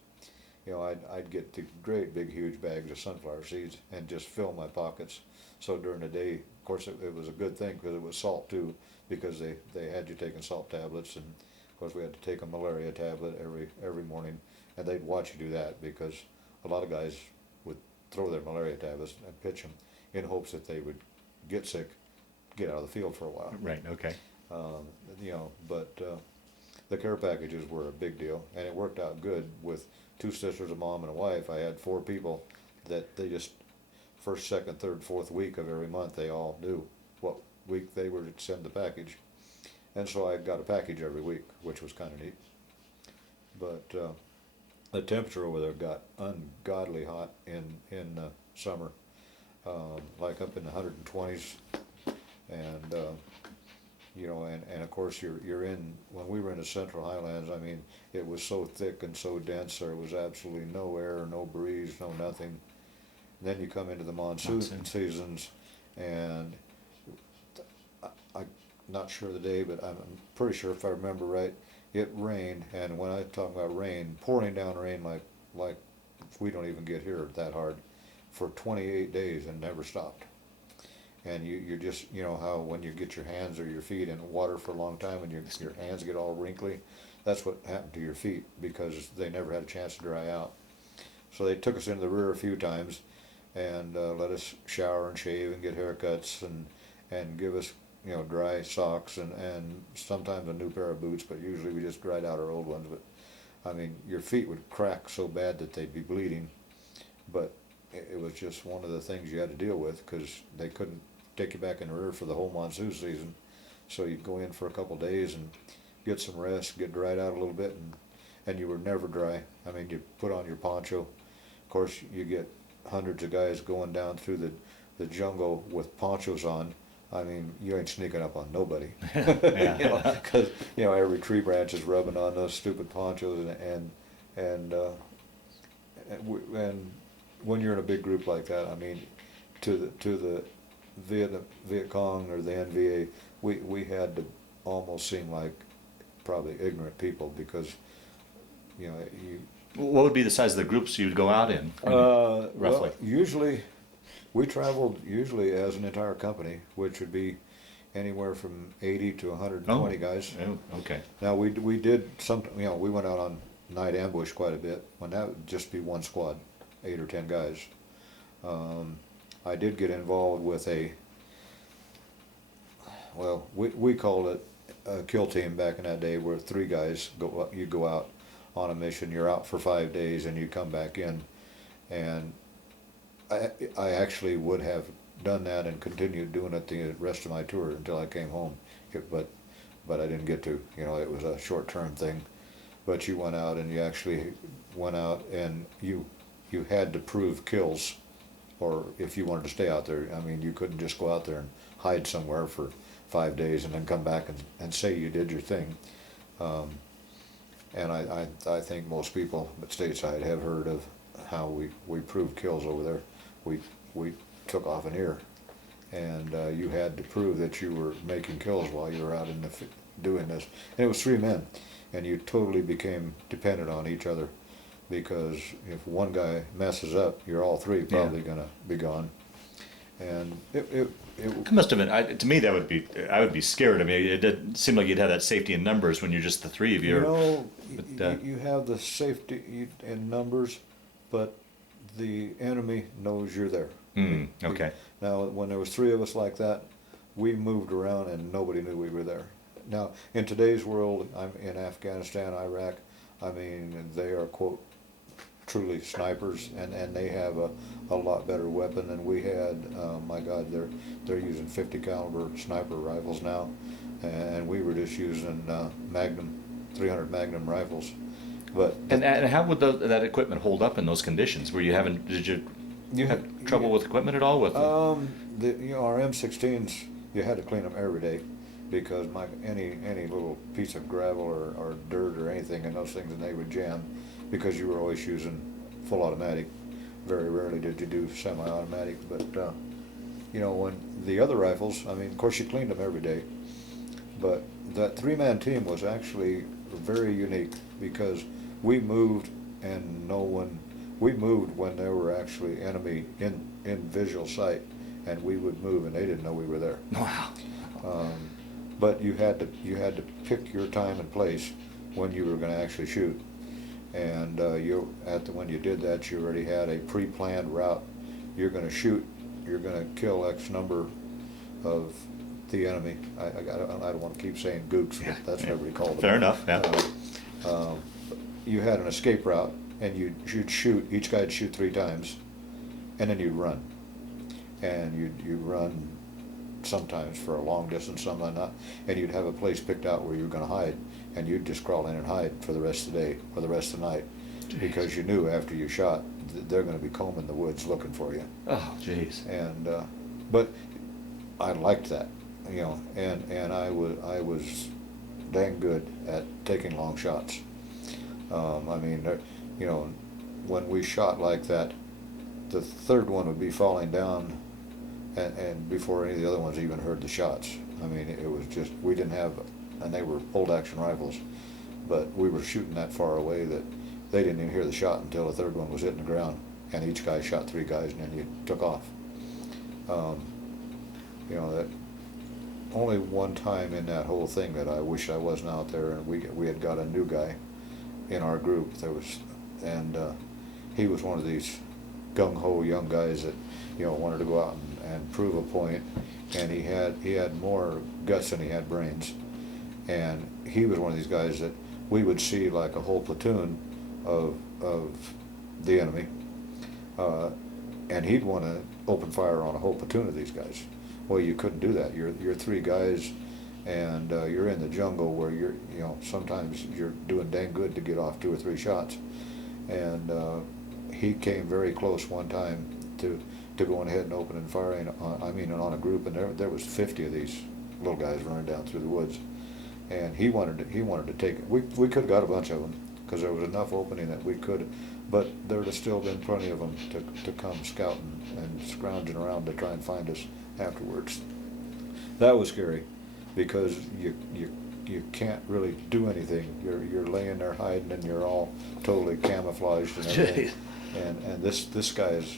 You know, I'd get the great big huge bags of sunflower seeds and just fill my pockets. So during the day, of course, it was a good thing because it was salt too, because they had you taking salt tablets, and of course we had to take a malaria tablet every morning, and they'd watch you do that because a lot of guys would throw their malaria tablets and pitch them in hopes that they would get sick, get out of the field for a while. Right. Okay. You know, but the care packages were a big deal, and it worked out good with two sisters, a mom, and a wife. I had 4 people that they just first, second, third, fourth week of every month they all knew what week they were to send the package, and so I got a package every week, which was kind of neat. But the temperature over there got ungodly hot in summer, like up in the 120s, and you know, and of course you're in, when we were in the Central Highlands, I mean, it was so thick and so dense, there was absolutely no air, no breeze, no nothing. And then you come into the monsoon seasons, and I'm not sure of the day, but I'm pretty sure if I remember right, it rained, and when I talk about rain, pouring down rain like we don't even get here that hard, for 28 days and never stopped. And you're just, you know how when you get your hands or your feet in water for a long time and your hands get all wrinkly, that's what happened to your feet, because they never had a chance to dry out. So they took us into the rear a few times and let us shower and shave and get haircuts and give us, you know, dry socks and sometimes a new pair of boots, but usually we just dried out our old ones. But I mean, your feet would crack so bad that they'd be bleeding, but it was just one of the things you had to deal with, because they couldn't take you back in the rear for the whole monsoon season. So you'd go in for a couple days and get some rest, get dried out a little bit, and you were never dry. I mean, you put on your poncho. Of course, you get hundreds of guys going down through the jungle with ponchos on. I mean, you ain't sneaking up on nobody. Yeah. You know, because, you know, every tree branch is rubbing on those stupid ponchos, and when you're in a big group like that, I mean, to the Viet Cong or the NVA, we had to almost seem like probably ignorant people, because, you know, What would be the size of the groups you'd go out in, roughly? well, usually we traveled as an entire company, which would be anywhere from 80 to 120 guys. Oh, okay. Now we did some, you know, we went out on night ambush quite a bit, when that would just be one squad, 8 or 10 guys. I did get involved with we called it a kill team back in that day, where 3 guys you go out on a mission, you're out for 5 days and you come back in. And I actually would have done that and continued doing it the rest of my tour until I came home, but I didn't get to. You know, it was a short-term thing. But you went out, and you actually went out, and you had to prove kills, or if you wanted to stay out there. I mean, you couldn't just go out there and hide somewhere for 5 days and then come back and say you did your thing. And I think most people at stateside have heard of how we proved kills over there. We took off an ear, and you had to prove that you were making kills while you were out in doing this. And it was 3 men, and you totally became dependent on each other, because if one guy messes up, you're all 3 probably gonna be gone. And it must have been, to me, I would be scared. I mean, it didn't seem like you'd have that safety in numbers when you're just the 3 of you. You know, you have the safety in numbers, but the enemy knows you're there. Okay. Now, when there was 3 of us like that, we moved around and nobody knew we were there. Now, in today's world, I'm in Afghanistan, Iraq, I mean, they are, quote, truly snipers, and they have a lot better weapon than we had. My God, they're using 50 caliber sniper rifles now, and we were just using Magnum, 300 Magnum rifles. But and how would that equipment hold up in those conditions? Did you have trouble with equipment at all? With you know, our M16s, you had to clean them every day, because any little piece of gravel or dirt or anything in those things, and they would jam, because you were always using full automatic. Very rarely did you do semi-automatic. But you know, when the other rifles, I mean, of course you cleaned them every day, but that 3-man team was actually very unique, because we moved we moved when there were actually enemy in visual sight, and we would move and they didn't know we were there. Wow. But you had to pick your time and place when you were going to actually shoot, and when you did that, you already had a pre-planned route. You're going to shoot, you're going to kill X number of the enemy. I don't want to keep saying gooks, but that's what we called them. Fair enough, yeah. You had an escape route, and you'd shoot, each guy'd shoot 3 times, and then you'd run. And you'd run sometimes for a long distance, sometimes not, and you'd have a place picked out where you were going to hide, and you'd just crawl in and hide for the rest of the day or the rest of the night. Jeez. Because you knew after you shot, they're going to be combing the woods looking for you. Oh, jeez. And but I liked that, you know, and I was dang good at taking long shots. I mean, you know, when we shot like that, the third one would be falling down, and before any of the other ones even heard the shots. I mean, it was just, we didn't have, and they were old action rifles, but we were shooting that far away that they didn't even hear the shot until the third one was hitting the ground, and each guy shot 3 guys, and then you took off. You know, that only one time in that whole thing that I wish I wasn't out there, and we had got a new guy in our group. There was, and he was one of these gung-ho young guys that, you know, wanted to go out and prove a point, and he had more guts than he had brains, and he was one of these guys that we would see like a whole platoon of the enemy, and he'd want to open fire on a whole platoon of these guys. Well, you couldn't do that. You're 3 guys, and you're in the jungle where you know, sometimes you're doing dang good to get off 2 or 3 shots, and he came very close one time to going ahead and opening firing on a group, and there was 50 of these little guys running down through the woods, and he wanted to take it. We could have got a bunch of them because there was enough opening that we could, but there'd have still been plenty of them to come scouting and scrounging around to try and find us afterwards. That was scary because you can't really do anything. You're laying there hiding, and you're all totally camouflaged and everything. And this guy's,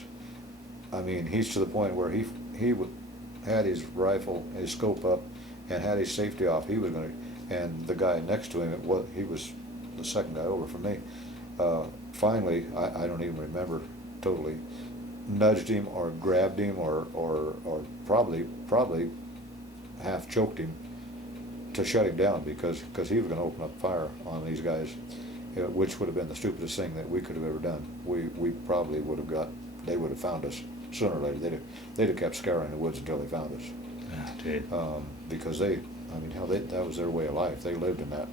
I mean, he's to the point where he had his rifle, his scope up, and had his safety off. He was going to, and the guy next to him, he was the second guy over from me. Finally, I don't even remember totally, nudged him or grabbed him or probably half choked him to shut him down because he was going to open up fire on these guys, which would have been the stupidest thing that we could have ever done. We probably would have they would have found us sooner or later. They'd have kept scouring the woods until they found us. Because that was their way of life. They lived in that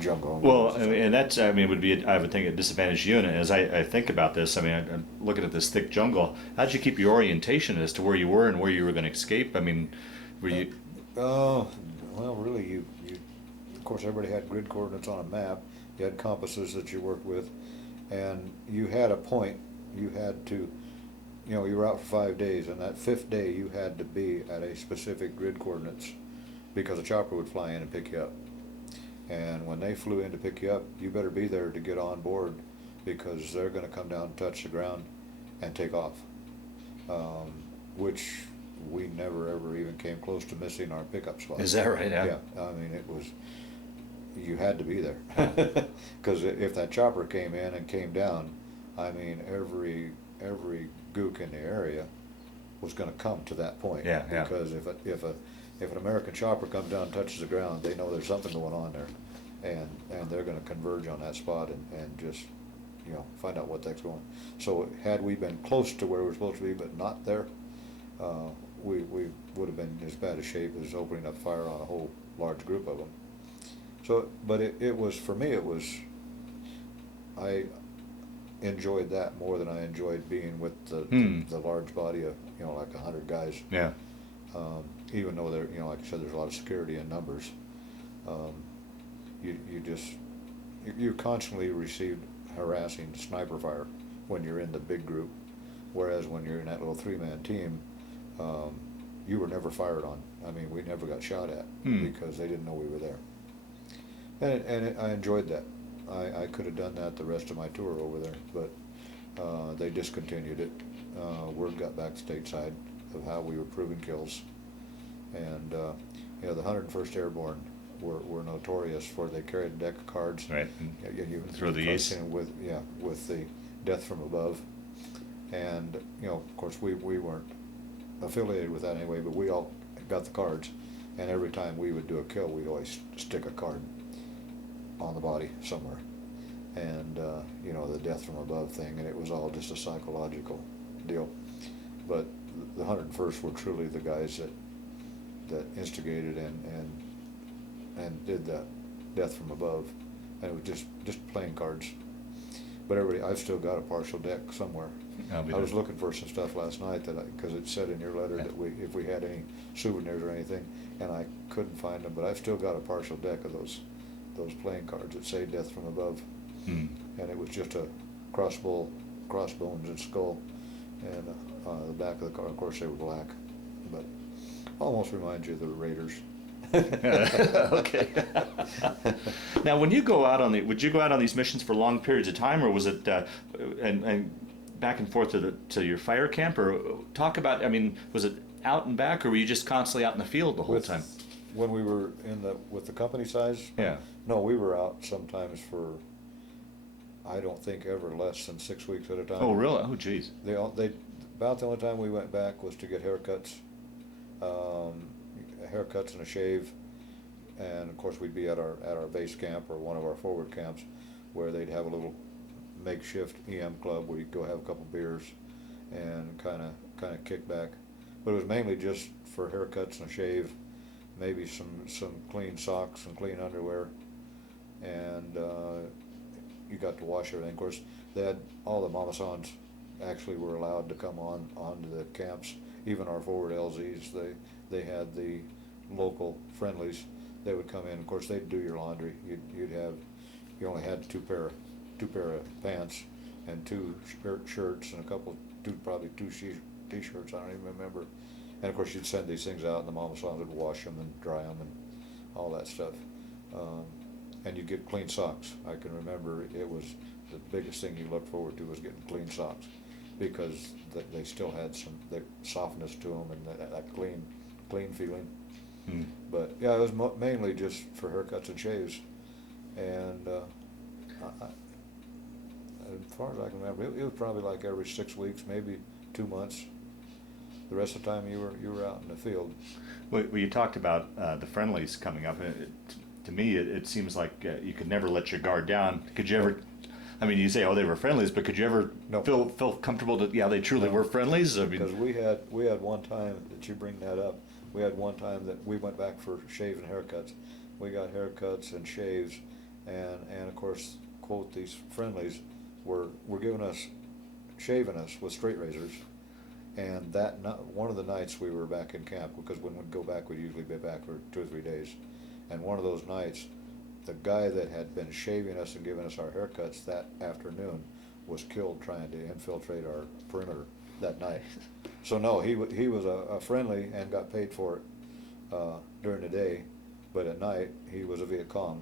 jungle. Well, I mean, and that's, I mean, would be, I would think, a disadvantaged unit. As I think about this, I mean, I'm looking at this thick jungle. How'd you keep your orientation as to where you were and where you were going to escape? I mean, were you? Well, really, you of course, everybody had grid coordinates on a map. You had compasses that you worked with, and you had a point. You had to, you know, you were out for 5 days, and that 5th day you had to be at a specific grid coordinates because a chopper would fly in and pick you up. And when they flew in to pick you up, you better be there to get on board because they're going to come down and touch the ground and take off, which we never ever even came close to missing our pickup spot. Is that right? Yeah. I mean, it was, you had to be there because if that chopper came in and came down, I mean, every gook in the area was going to come to that point. Yeah. Because if an American chopper comes down and touches the ground, they know there's something going on there, and they're going to converge on that spot and just, you know, find out what the heck's going on. So had we been close to where we were supposed to be but not there, we would have been in as bad a shape as opening up fire on a whole large group of them. So, but it was, for me, I enjoyed that more than I enjoyed being with the large body of, you know, like 100 guys. Yeah. Even though there, you know, like I said, there's a lot of security in numbers. You constantly received harassing sniper fire when you're in the big group, whereas when you're in that little 3-man team, you were never fired on. I mean, we never got shot at because they didn't know we were there. And I enjoyed that. I could have done that the rest of my tour over there, but they discontinued it. Word got back stateside of how we were proving kills, and you know, the 101st Airborne were notorious for, they carried a deck of cards. Right. You throw the ace with the death from above, and you know, of course, we weren't affiliated with that anyway, but we all got the cards, and every time we would do a kill, we'd always stick a card on the body somewhere, and you know, the death from above thing, and it was all just a psychological deal. But the 101st were truly the guys that instigated and did that death from above, and it was just playing cards. But I've still got a partial deck somewhere. I was looking for some stuff last night because it said in your letter that if we had any souvenirs or anything, and I couldn't find them, but I've still got a partial deck of those playing cards that say death from above. And it was just a crossbones and skull, and the back of the card, of course they were black, but almost reminds you of the Raiders. Okay. Now, when you go out would you go out on these missions for long periods of time, or was it and back and forth to your fire camp, or talk about? I mean, was it out and back, or were you just constantly out in the field the whole time? When we were with the company size? Yeah. No, we were out sometimes for, I don't think ever less than 6 weeks at a time. Oh, really? Oh, geez. They about the only time we went back was to get haircuts, haircuts and a shave, and of course we'd be at our base camp or one of our forward camps, where they'd have a little makeshift EM club where you'd go have a couple beers and kind of kick back. But it was mainly just for haircuts and a shave, maybe some clean socks and clean underwear, and you got to wash everything. Of course, they had all the Mamasans actually were allowed to come onto the camps. Even our forward LZs, they had the local friendlies. They would come in. Of course, they'd do your laundry. You only had two pair of pants and two shirts and probably two t-shirts. I don't even remember. And of course, you'd send these things out, and the Mamasans would wash them and dry them and all that stuff. And you get clean socks. I can remember it was the biggest thing you looked forward to was getting clean socks, because they still had the softness to them and that clean feeling. But yeah, it was mainly just for haircuts and shaves. And as far as I can remember, it was probably like every 6 weeks, maybe 2 months. The rest of the time you were out in the field. Well, you talked about the friendlies coming up. To me, it seems like you could never let your guard down. Could you ever? I mean, you say, oh, they were friendlies, but could you ever feel comfortable that they truly were friendlies? I mean, because we had one time that you bring that up. We had one time that we went back for shaves and haircuts. We got haircuts and shaves, and of course, quote, these friendlies were shaving us with straight razors. And one of the nights we were back in camp, because when we'd go back, we'd usually be back for 2 or 3 days. And one of those nights, the guy that had been shaving us and giving us our haircuts that afternoon was killed trying to infiltrate our perimeter that night. So no, he was a friendly and got paid for it during the day, but at night he was a Viet Cong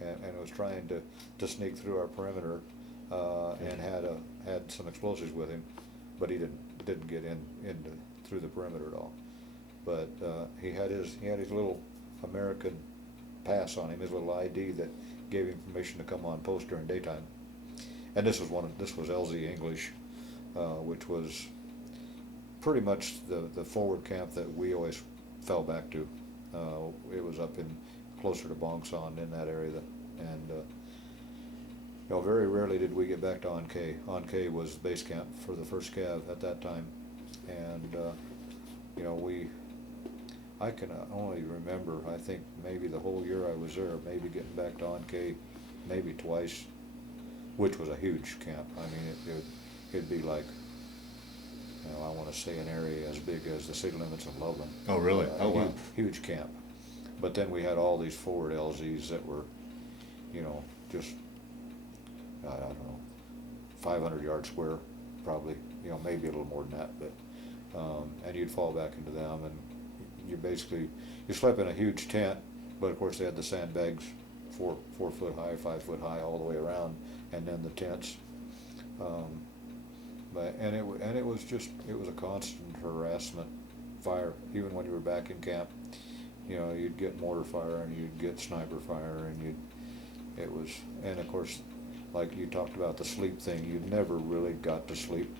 and was trying to sneak through our perimeter and had some explosives with him, but he didn't get through the perimeter at all. But he had his little American pass on him, his little ID that gave him permission to come on post during daytime. And this was LZ English, which was pretty much the forward camp that we always fell back to. It was up closer to Bong Son in that area, and very rarely did we get back to An Khe. An Khe was base camp for the 1st Cav at that time, and I can only remember, I think maybe the whole year I was there, maybe getting back to An Khe maybe twice, which was a huge camp. I mean, it'd be like, I want to say an area as big as the city limits of Loveland. Oh, really? Oh, wow. Huge camp. But then we had all these forward LZs that were, just, I don't know, 500 yards square, probably, maybe a little more than that, but, and you'd fall back into them, and you slept in a huge tent, but of course they had the sandbags 4 foot high, 5 foot high all the way around, and then the tents. It was a constant harassment fire, even when you were back in camp. You'd get mortar fire and you'd get sniper fire, and and of course, like you talked about the sleep thing, you never really got to sleep,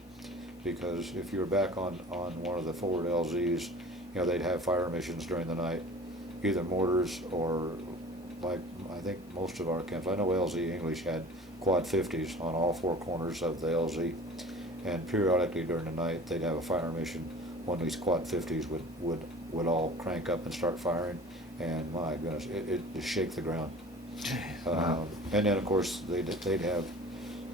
because if you were back on one of the forward LZs, they'd have fire missions during the night, either mortars or, like, I think most of our camps, I know LZ English had quad 50s on all four corners of the LZ, and periodically during the night they'd have a fire mission when these quad 50s would all crank up and start firing, and my goodness, it just shake the ground. Wow. And then of course they'd have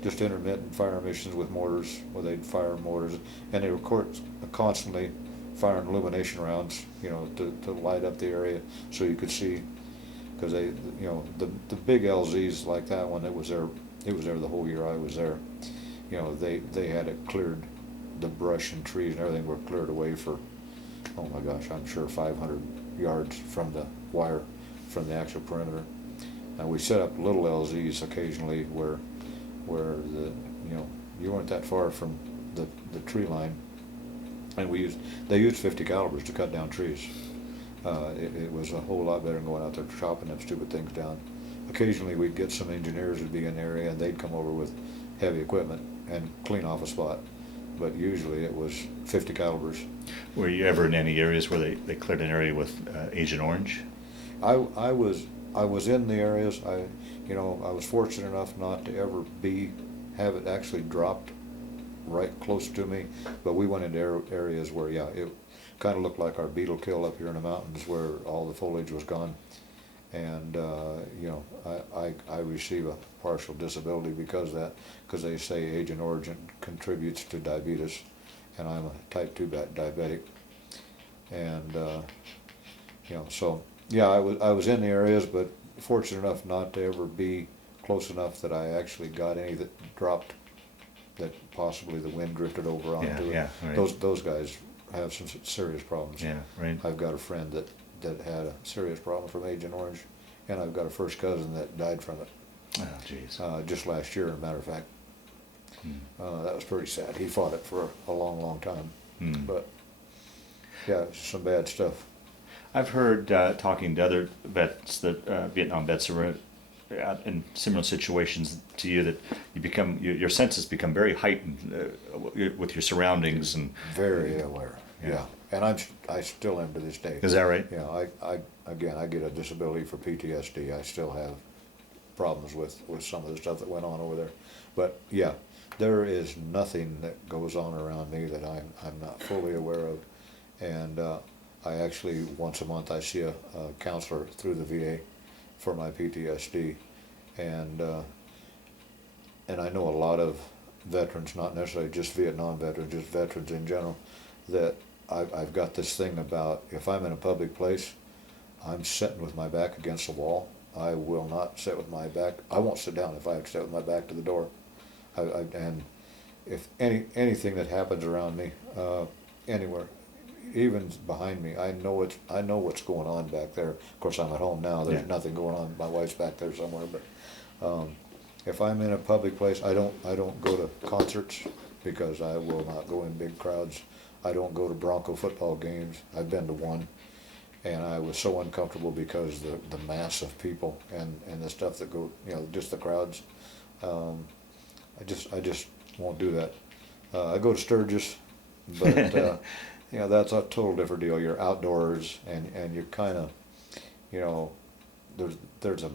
just intermittent fire missions with mortars, where they'd fire mortars, and they were constantly firing illumination rounds, to light up the area so you could see, because they, the big LZs like that one, it was there the whole year I was there. They had it cleared, the brush and trees and everything were cleared away for, oh my gosh, I'm sure 500 yards from the wire, from the actual perimeter. Now we set up little LZs occasionally where the, you weren't that far from the tree line, and they used 50 calibers to cut down trees. It was a whole lot better than going out there chopping them stupid things down. Occasionally we'd get some engineers who'd be in the area and they'd come over with heavy equipment and clean off a spot, but usually it was 50 calibers. Were you ever in any areas where they cleared an area with Agent Orange? I was in the areas. I was fortunate enough not to ever have it actually dropped right close to me, but we went into areas where, yeah, it kind of looked like our beetle kill up here in the mountains where all the foliage was gone. And I receive a partial disability because they say Agent Orange contributes to diabetes, and I'm a type 2 diabetic. And so yeah, I was in the areas, but fortunate enough not to ever be close enough that I actually got any that dropped, that possibly the wind drifted over onto it. Yeah, right. Those guys have some serious problems. Yeah, right. I've got a friend that had a serious problem from Agent Orange, and I've got a first cousin that died from it. Oh, jeez. Just last year, as a matter of fact. That was pretty sad. He fought it for a long, long time. But yeah, it's some bad stuff. I've heard, talking to other vets, that Vietnam vets who were in similar situations to you, that your senses become very heightened with your surroundings and very aware. Yeah. And I still am to this day. Is that right? Yeah. I get a disability for PTSD. I still have problems with some of the stuff that went on over there. But yeah, there is nothing that goes on around me that I'm not fully aware of. And I actually, once a month, I see a counselor through the VA for my PTSD, and I know a lot of veterans, not necessarily just Vietnam veterans, just veterans in general, that I've got this thing about, if I'm in a public place, I'm sitting with my back against the wall. I will not sit with my back. I won't sit down if I have to sit with my back to the door. And if anything that happens around me, anywhere, even behind me, I know what's going on back there. Of course, I'm at home now. There's nothing going on. My wife's back there somewhere. But if I'm in a public place, I don't go to concerts, because I will not go in big crowds. I don't go to Bronco football games. I've been to one, and I was so uncomfortable because the mass of people and the stuff that go, just the crowds. I just won't do that. I go to Sturgis, but that's a total different deal. You're outdoors, and you're kind of, there's a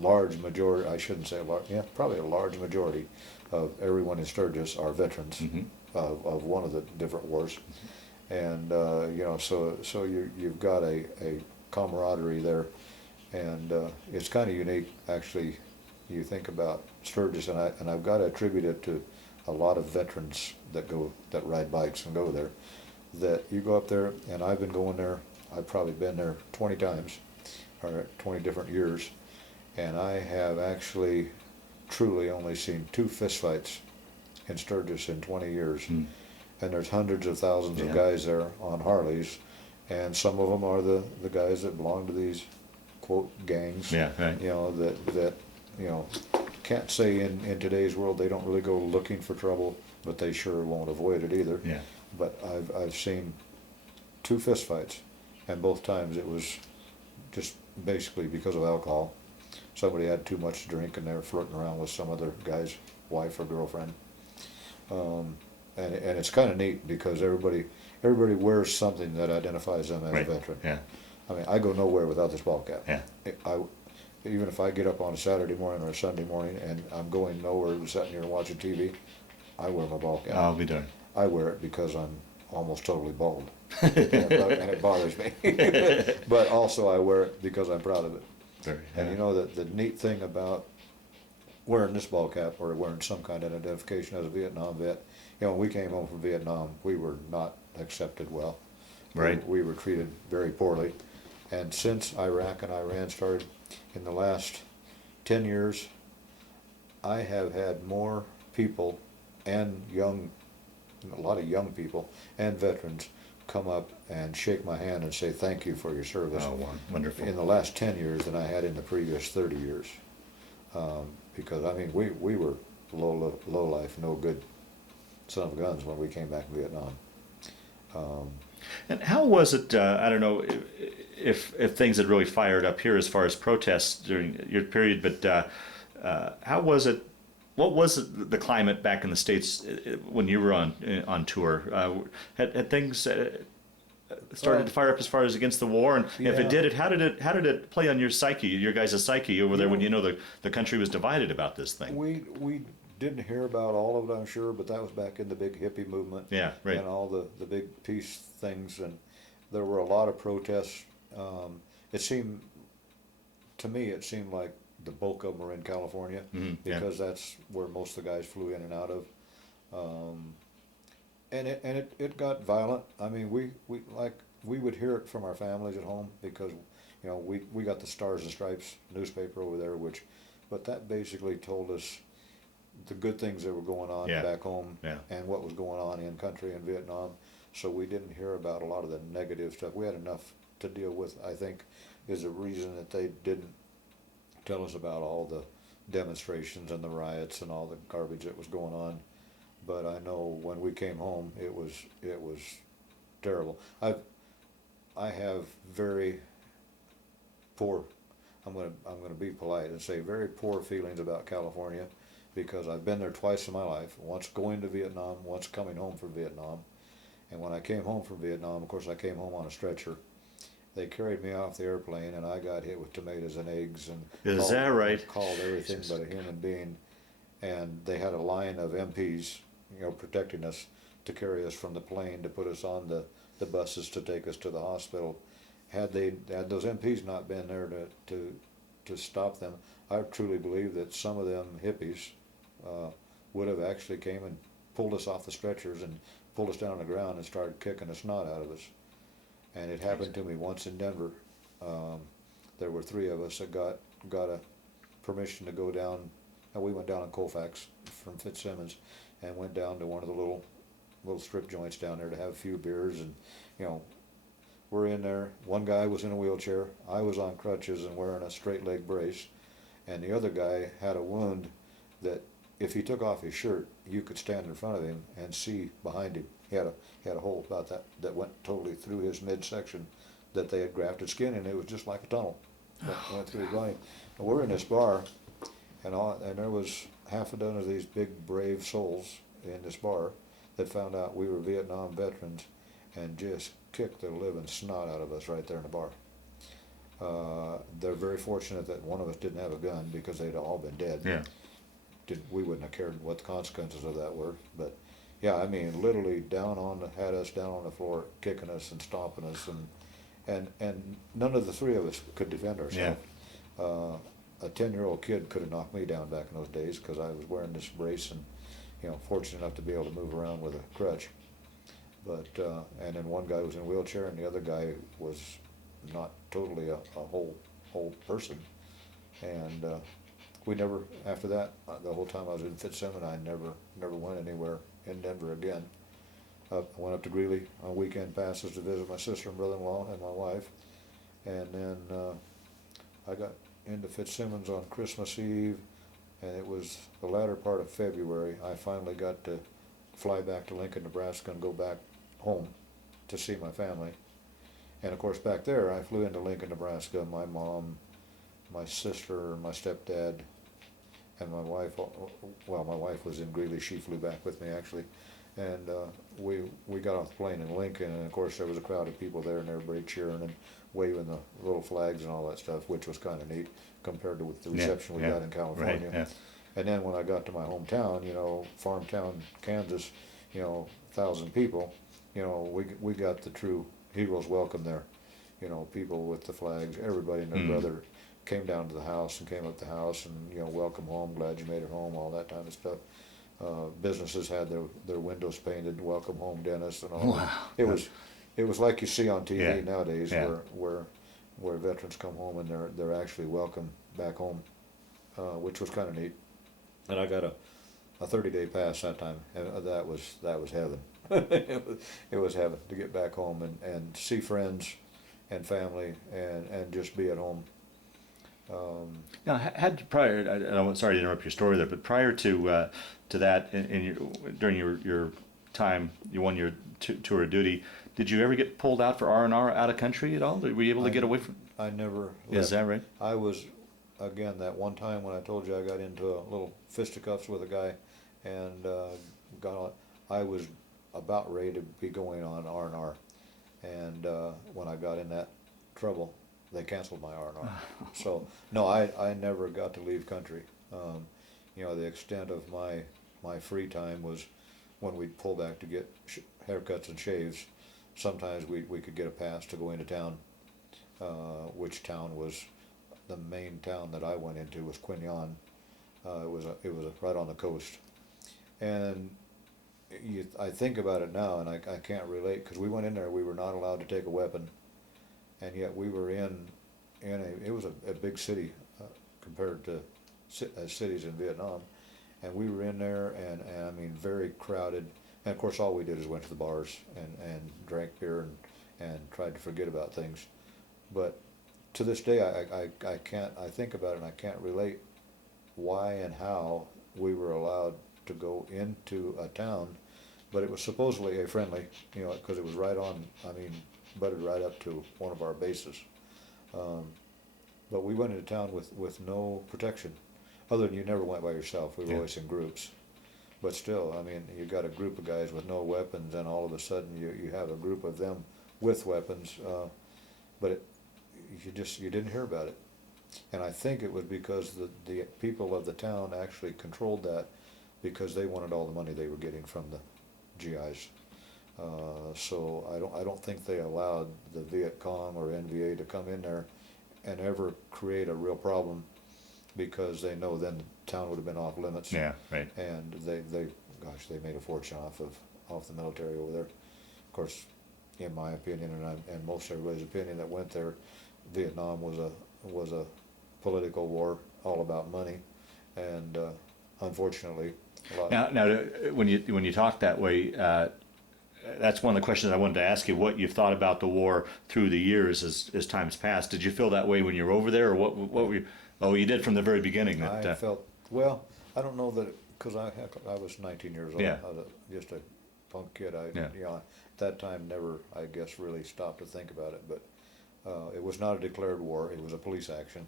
large majority, I shouldn't say large, probably a large majority of everyone in Sturgis are veterans of one of the different wars. And so you've got a camaraderie there, and it's kind of unique, actually. You think about Sturgis, and I've got to attribute it to a lot of veterans that ride bikes and go there. That you go up there, and I've been going there. I've probably been there 20 times, or 20 different years, and I have actually truly only seen 2 fistfights in Sturgis in 20 years. And there's hundreds of thousands of guys there on Harleys, and some of them are the guys that belong to these quote gangs. Yeah, right. That can't say in today's world they don't really go looking for trouble, but they sure won't avoid it either. Yeah. But I've seen 2 fistfights, and both times it was just basically because of alcohol. Somebody had too much to drink, and they were flirting around with some other guy's wife or girlfriend. and it's kind of neat because everybody wears something that identifies them as Right. a veteran. Yeah. I mean, I go nowhere without this ball cap. Yeah. Even if I get up on a Saturday morning or a Sunday morning and I'm going nowhere, sitting here watching TV, I wear my ball cap. I'll be darned. I wear it because I'm almost totally bald, and it bothers me. But also I wear it because I'm proud of it. Very, And yeah. you know the neat thing about wearing this ball cap or wearing some kind of identification as a Vietnam vet, you know, when we came home from Vietnam, we were not accepted well. Right. We were treated very poorly. And since Iraq and Iran started, in the last 10 years, I have had more people and a lot of young people and veterans come up and shake my hand and say thank you for your service Oh, wonderful. in the last 10 years than I had in the previous 30 years. Because, I mean, we were low life, no good son of guns when we came back from Vietnam. And how was it? I don't know if things had really fired up here as far as protests during your period, but how was it? What was the climate back in the States when you were on tour? Had things started to fire up as far as against the war? And if it did, how did it play on your psyche, your guys' psyche over there when you know the country was divided about this thing? We didn't hear about all of it, I'm sure, but that was back in the big hippie movement. Yeah, right. And all the big peace things, and there were a lot of protests. To me, it seemed like the bulk of them were in California, because that's where most of the guys flew in and out of. And it got violent. I mean, we would hear it from our families at home because, you know, we got the Stars and Stripes newspaper over there, but that basically told us the good things that were going on back home and what was going on in country in Vietnam. So we didn't hear about a lot of the negative stuff. We had enough to deal with, I think, is the reason that they didn't tell us about all the demonstrations and the riots and all the garbage that was going on. But I know when we came home, it was terrible. I have very poor, I'm gonna be polite and say very poor feelings about California, because I've been there twice in my life, once going to Vietnam, once coming home from Vietnam. And when I came home from Vietnam, of course I came home on a stretcher. They carried me off the airplane and I got hit with tomatoes and eggs and called everything but a human being. And they had a line of MPs, you know, protecting us to carry us from the plane to put us on the buses to take us to the hospital. Had those MPs not been there to stop them, I truly believe that some of them hippies would have actually came and pulled us off the stretchers and pulled us down on the ground and started kicking the snot out of us. And it happened to me once in Denver. There were 3 of us that got a permission to go down, and we went down on Colfax from Fitzsimmons and went down to one of the little strip joints down there to have a few beers. And, you know, we're in there. One guy was in a wheelchair. I was on crutches and wearing a straight leg brace. And the other guy had a wound that if he took off his shirt, you could stand in front of him and see behind him. He had a hole about that went totally through his midsection that they had grafted skin in. It was just like a tunnel that went through his body. And we're in this bar, and there was half a dozen of these big brave souls in this bar that found out we were Vietnam veterans and just kicked the living snot out of us right there in the bar. They're very fortunate that one of us didn't have a gun, because they'd all been dead. Yeah. We wouldn't have cared what the consequences of that were. But yeah, I mean, literally had us down on the floor, kicking us and stomping us, and none of the 3 of us could defend ourselves. A 10-year-old kid could have knocked me down back in those days, because I was wearing this brace and, you know, fortunate enough to be able to move around with a crutch. But and then one guy was in a wheelchair, and the other guy was not totally a whole person. And we never, after that, the whole time I was in Fitzsimmons, I never went anywhere in Denver again. I went up to Greeley on weekend passes to visit my sister and brother-in-law and my wife. And then I got into Fitzsimmons on Christmas Eve, and it was the latter part of February. I finally got to fly back to Lincoln, Nebraska, and go back home to see my family. And of course, back there, I flew into Lincoln, Nebraska. My mom, my sister, my stepdad, and my wife. Well, my wife was in Greeley. She flew back with me, actually. and we got off the plane in Lincoln, and of course there was a crowd of people there, and everybody cheering and waving the little flags and all that stuff, which was kind of neat compared to with the reception we got in California. Right, yeah. And then when I got to my hometown, you know, farm town, Kansas, you know, 1,000 people, you know, we got the true hero's welcome there. You know, people with the flags, everybody and their brother came down to the house and came up the house and, you know, welcome home, glad you made it home, all that kind of stuff. Businesses had their windows painted, welcome home, Dennis, and all. Wow. It was like you see on TV nowadays, Yeah. where veterans come home and they're actually welcome back home, which was kind of neat. And I got a 30-day pass that time, and that was heaven. it was heaven to get back home and see friends and family and just be at home. Now, had prior, I'm sorry to interrupt your story there, but prior to that, during your time, you won your tour of duty, did you ever get pulled out for R&R out of country at all? Were you able to get away from? I never left. Is that right? I was, again, that one time when I told you I got into a little fisticuffs with a guy and I was about ready to be going on R&R. And when I got in that trouble, they canceled my R&R. So, no, I never got to leave country. You know, the extent of my free time was when we'd pull back to get haircuts and shaves. Sometimes we could get a pass to go into town, which town was the main town that I went into was Quinyon. It was right on the coast. And I think about it now, and I can't relate, because we went in there, we were not allowed to take a weapon, and yet we were it was a big city compared to cities in Vietnam, and we were in there, and I mean, very crowded, and of course all we did is went to the bars and drank beer and tried to forget about things. But to this day, I think about it and I can't relate why and how we were allowed to go into a town, but it was supposedly a friendly, you know, because it was right on, I mean, butted right up to one of our bases. But we went into town with no protection, other than you never went by yourself. We were always in groups. But still, I mean, you got a group of guys with no weapons, and all of a sudden you have a group of them with weapons, but you didn't hear about it. And I think it was because the people of the town actually controlled that, because they wanted all the money they were getting from the GIs. So I don't think they allowed the Viet Cong or NVA to come in there and ever create a real problem, because they know then the town would have been off limits. Yeah, right. And they made a fortune off the military over there. Of course, in my opinion, and most everybody's opinion that went there, Vietnam was a political war, all about money, and unfortunately, a lot. Now, when you talk that way, that's one of the questions I wanted to ask you. What you've thought about the war through the years as time's passed? Did you feel that way when you were over there, or what were you? Oh, you did from the very beginning. I felt, well, I don't know that, because I was 19 years old. Yeah. I was just a punk kid. Yeah. You know, at that time never, I guess, really stopped to think about it. But it was not a declared war. It was a police action.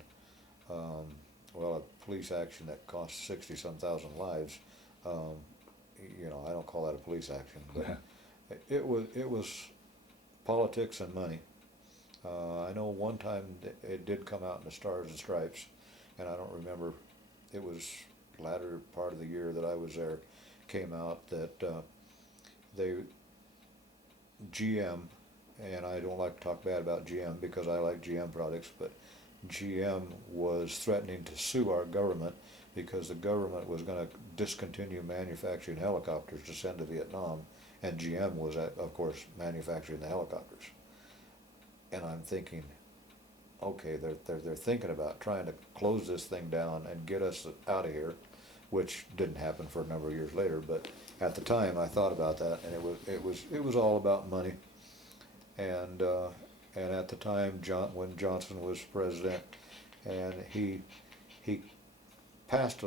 Well, a police action that cost 60-some thousand lives. You know, I don't call that a police action, but it was politics and money. I know one time it did come out in the Stars and Stripes, and I don't remember, it was latter part of the year that I was there, came out that GM, and I don't like to talk bad about GM because I like GM products, but GM was threatening to sue our government because the government was going to discontinue manufacturing helicopters to send to Vietnam, and GM was, of course, manufacturing the helicopters. And I'm thinking, okay, they're thinking about trying to close this thing down and get us out of here, which didn't happen for a number of years later. But at the time, I thought about that, and it was all about money. And at the time, when Johnson was president, and he passed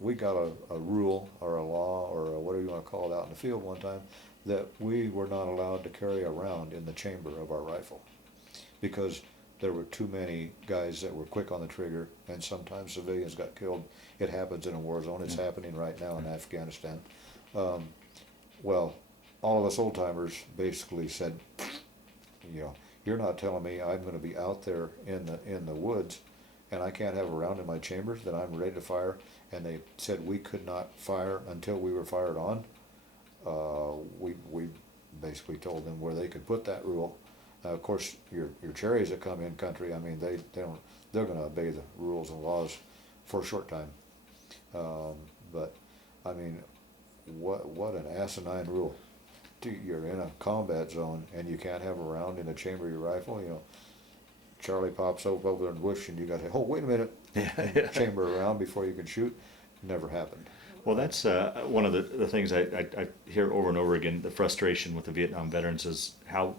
we got a rule or a law or whatever you want to call it out in the field one time, that we were not allowed to carry around in the chamber of our rifle, because there were too many guys that were quick on the trigger, and sometimes civilians got killed. It happens in a war zone. It's happening right now in Afghanistan. Well, all of us old timers basically said, you know, you're not telling me I'm going to be out there in the woods, and I can't have a round in my chambers that I'm ready to fire. And they said we could not fire until we were fired on. We basically told them where they could put that rule. Of course, your cherries that come in country, I mean, they're going to obey the rules and laws for a short time. But I mean, what an asinine rule. You're in a combat zone and you can't have a round in the chamber of your rifle. You know, Charlie pops up over in the bush and you got to say, oh, wait a minute, Yeah. chamber a round before you can shoot. Never happened. Well, that's one of the things I hear over and over again. The frustration with the Vietnam veterans is how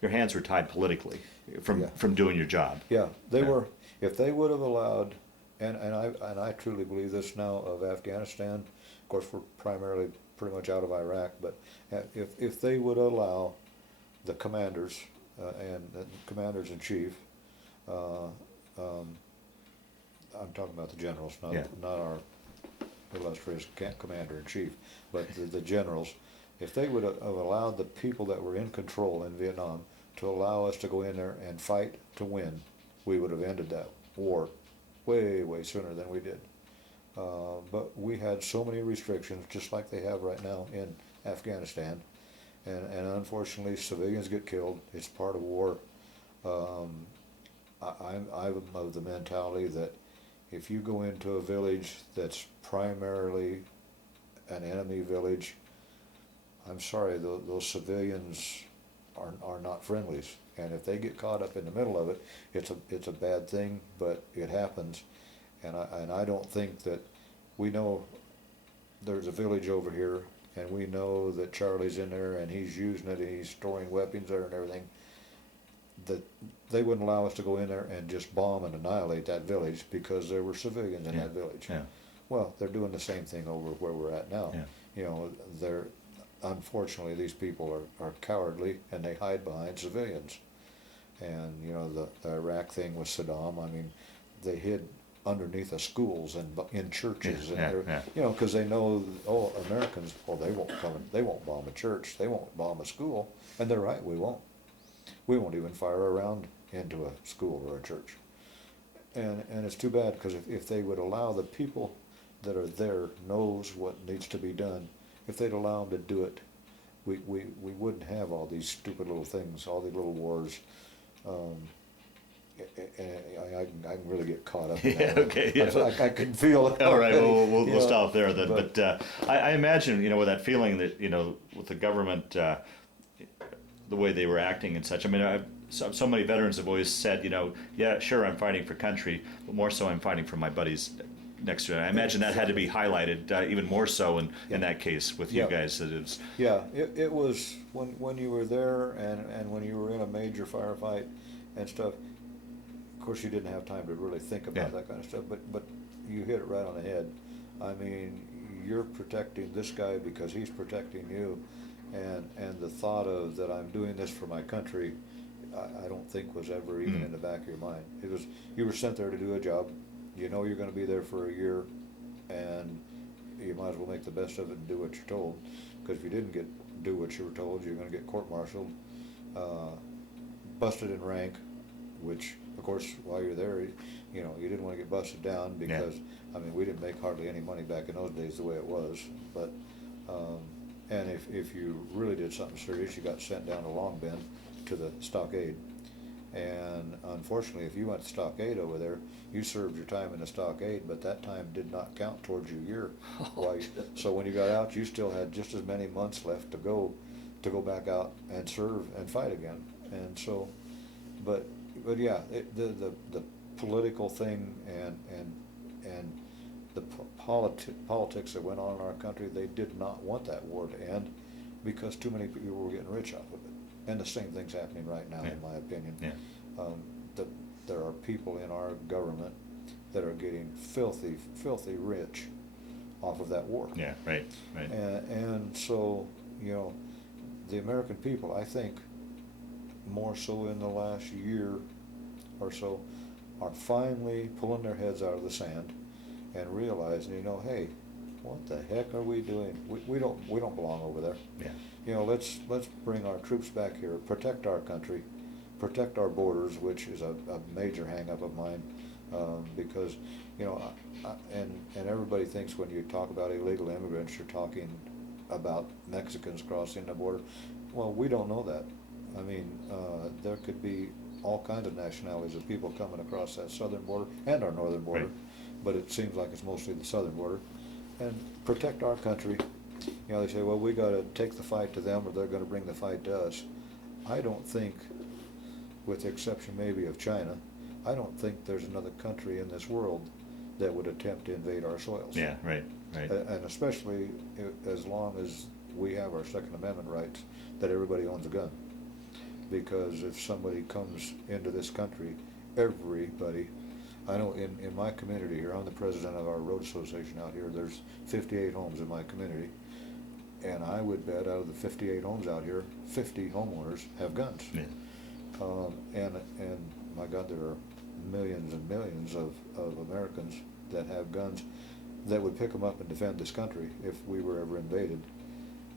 your hands were tied politically from doing your job. Yeah, they were. If they would have allowed, and I truly believe this now of Afghanistan. Of course, we're primarily pretty much out of Iraq, but if they would allow the commanders and the commanders in chief, I'm talking about the generals, not our illustrious commander in chief, but the generals. If they would have allowed the people that were in control in Vietnam to allow us to go in there and fight to win, we would have ended that war way sooner than we did. But we had so many restrictions, just like they have right now in Afghanistan, and unfortunately civilians get killed. It's part of war. I'm of the mentality that if you go into a village that's primarily an enemy village, I'm sorry, those civilians are not friendlies, and if they get caught up in the middle of it, it's a bad thing, but it happens. And I don't think that we know there's a village over here, and we know that Charlie's in there and he's using it and he's storing weapons there and everything, that they wouldn't allow us to go in there and just bomb and annihilate that village because there were civilians in that village. Yeah. Well, they're doing the same thing over where we're at now. Yeah. You know, unfortunately these people are cowardly and they hide behind civilians. And you know, the Iraq thing with Saddam, I mean, they hid underneath the schools and in churches, you know, because they know, oh, Americans, well, they won't bomb a church, they won't bomb a school, and they're right, we won't even fire a round into a school or a church, and it's too bad, because if they would allow the people that are there knows what needs to be done, if they'd allow them to do it, we wouldn't have all these stupid little things, all these little wars. I can really get caught up in that. Okay. Yeah. I can feel it. All right. Well, we'll Yeah. stop there then. But I imagine, you know, with that feeling that, you know, with the government, the way they were acting and such. I mean, so many veterans have always said, you know, yeah, sure, I'm fighting for country, but more so I'm fighting for my buddies next to it. I imagine that had to be highlighted even more so in that case with you guys. That it was. Yeah, it was when you were there and when you were in a major firefight and stuff. Of course, you didn't have time to really think about that kind of stuff, but you hit it right on the head. I mean, you're protecting this guy because he's protecting you, and the thought of that I'm doing this for my country, I don't think was ever even in the back of your mind. It was, you were sent there to do a job. You know you're going to be there for a year, and you might as well make the best of it and do what you're told, because if you didn't do what you were told, you're going to get court-martialed, busted in rank, which, of course, while you're there, you know, you didn't want to get busted down because, I mean, we didn't make hardly any money back in those days the way it was. But, and if you really did something serious, you got sent down to Long Bend to the stockade. And unfortunately, if you went to stockade over there, you served your time in the stockade, but that time did not count towards your year. So when you got out, you still had just as many months left to go back out and serve and fight again. And so, but yeah, the political thing and the politics that went on in our country, they did not want that war to end because too many people were getting rich off of it. And the same thing's happening right now, in my opinion. There are people in our government that are getting filthy rich off of that war. Yeah, right. And so, you know, the American people, I think, more so in the last year or so, are finally pulling their heads out of the sand and realizing, you know, hey, what the heck are we doing? We don't belong over there. Yeah. you know, let's bring our troops back here, protect our country, protect our borders, which is a major hang-up of mine, because, you know, and everybody thinks when you talk about illegal immigrants, you're talking about Mexicans crossing the border. Well, we don't know that. I mean, there could be all kinds of nationalities of people coming across that southern border and our northern border, Right. but it seems like it's mostly the southern border. And protect our country. You know, they say, well, we got to take the fight to them, or they're going to bring the fight to us. I don't think, with the exception maybe of China, I don't think there's another country in this world that would attempt to invade our soils. Yeah, right, right. And especially as long as we have our Second Amendment rights, that everybody owns a gun. Because if somebody comes into this country, everybody, I know in my community here, I'm the president of our road association out here, there's 58 homes in my community, and I would bet out of the 58 homes out here, 50 homeowners have guns. Yeah. And my God, there are millions and millions of Americans that have guns that would pick them up and defend this country if we were ever invaded.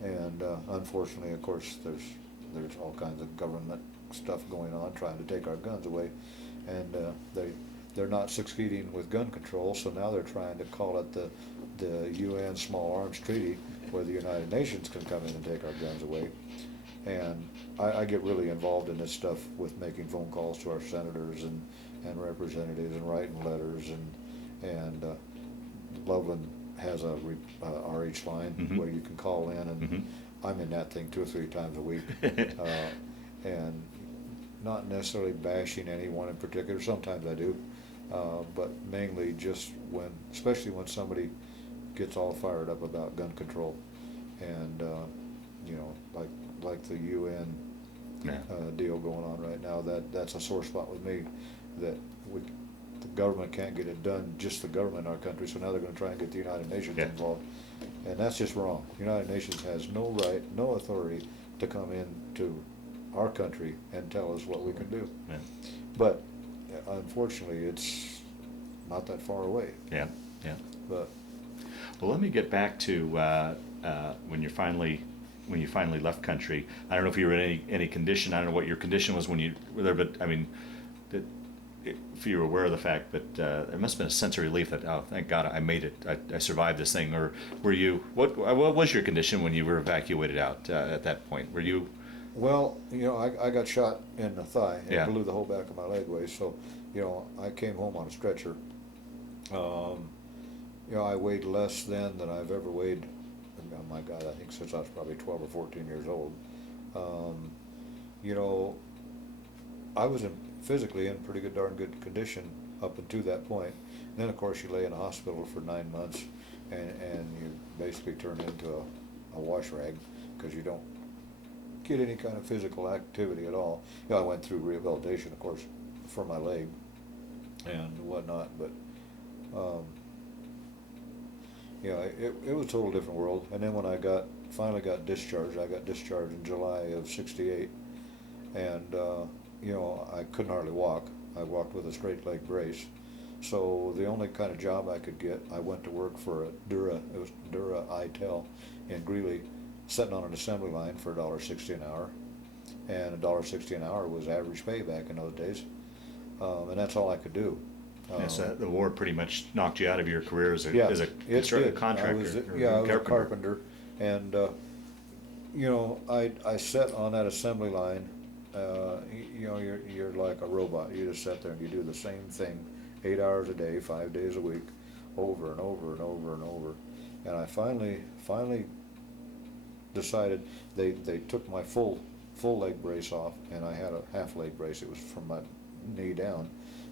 And unfortunately, of course, there's all kinds of government stuff going on trying to take our guns away, and they're not succeeding with gun control, so now they're trying to call it the UN Small Arms Treaty, where the United Nations can come in and take our guns away. And I get really involved in this stuff with making phone calls to our senators and representatives and writing letters, and Loveland has a RH line Mm-hmm. where you can call in, and Mm-hmm. I'm in that thing 2 or 3 times a week, and not necessarily bashing anyone in particular. Sometimes I do, but mainly just especially when somebody gets all fired up about gun control, and you know, like the UN Yeah. deal going on right now. That's a sore spot with me. That the government can't get it done, just the government in our country. So now they're going to try and get the United Nations Yeah. involved, and that's just wrong. The United Nations has no right, no authority to come into our country and tell us what we can do. Yeah. But unfortunately, it's not that far away. Yeah. Yeah. But Well, let me get back to when you finally left country. I don't know if you were in any condition. I don't know what your condition was when you were there, but I mean, if you were aware of the fact that there must have been a sense of relief that, oh, thank God I made it. I survived this thing. Or were you? What was your condition when you were evacuated out at that point? Were you? well, you know, I got shot in the thigh and Yeah. blew the whole back of my leg away. So, you know, I came home on a stretcher. You know, I weighed less then than I've ever weighed. Oh my God, I think since I was probably 12 or 14 years old. You know, I was physically in pretty darn good condition up until that point. And then, of course, you lay in a hospital for 9 months, and you basically turn into a wash rag because you don't get any kind of physical activity at all. You know, I went through rehabilitation, of course, for my leg and whatnot, but you know, it was a total different world. And then when I finally got discharged, I got discharged in July of '68, and you know, I couldn't hardly walk. I walked with a straight leg brace. So the only kind of job I could get, I went to work for it was Dura ITEL in Greeley, sitting on an assembly line for $1.60 an hour, and $1.60 an hour was average pay back in those days, and that's all I could do. Yes, the war pretty much knocked you out of your career as a Yeah, as a it did. contractor. I was or a carpenter. carpenter, and you know, I sat on that assembly line. You know, you're like a robot. You just sit there and you do the same thing, 8 hours a day, 5 days a week, over and over and over and over. And I finally decided they took my full leg brace off, and I had a half leg brace. It was from my knee down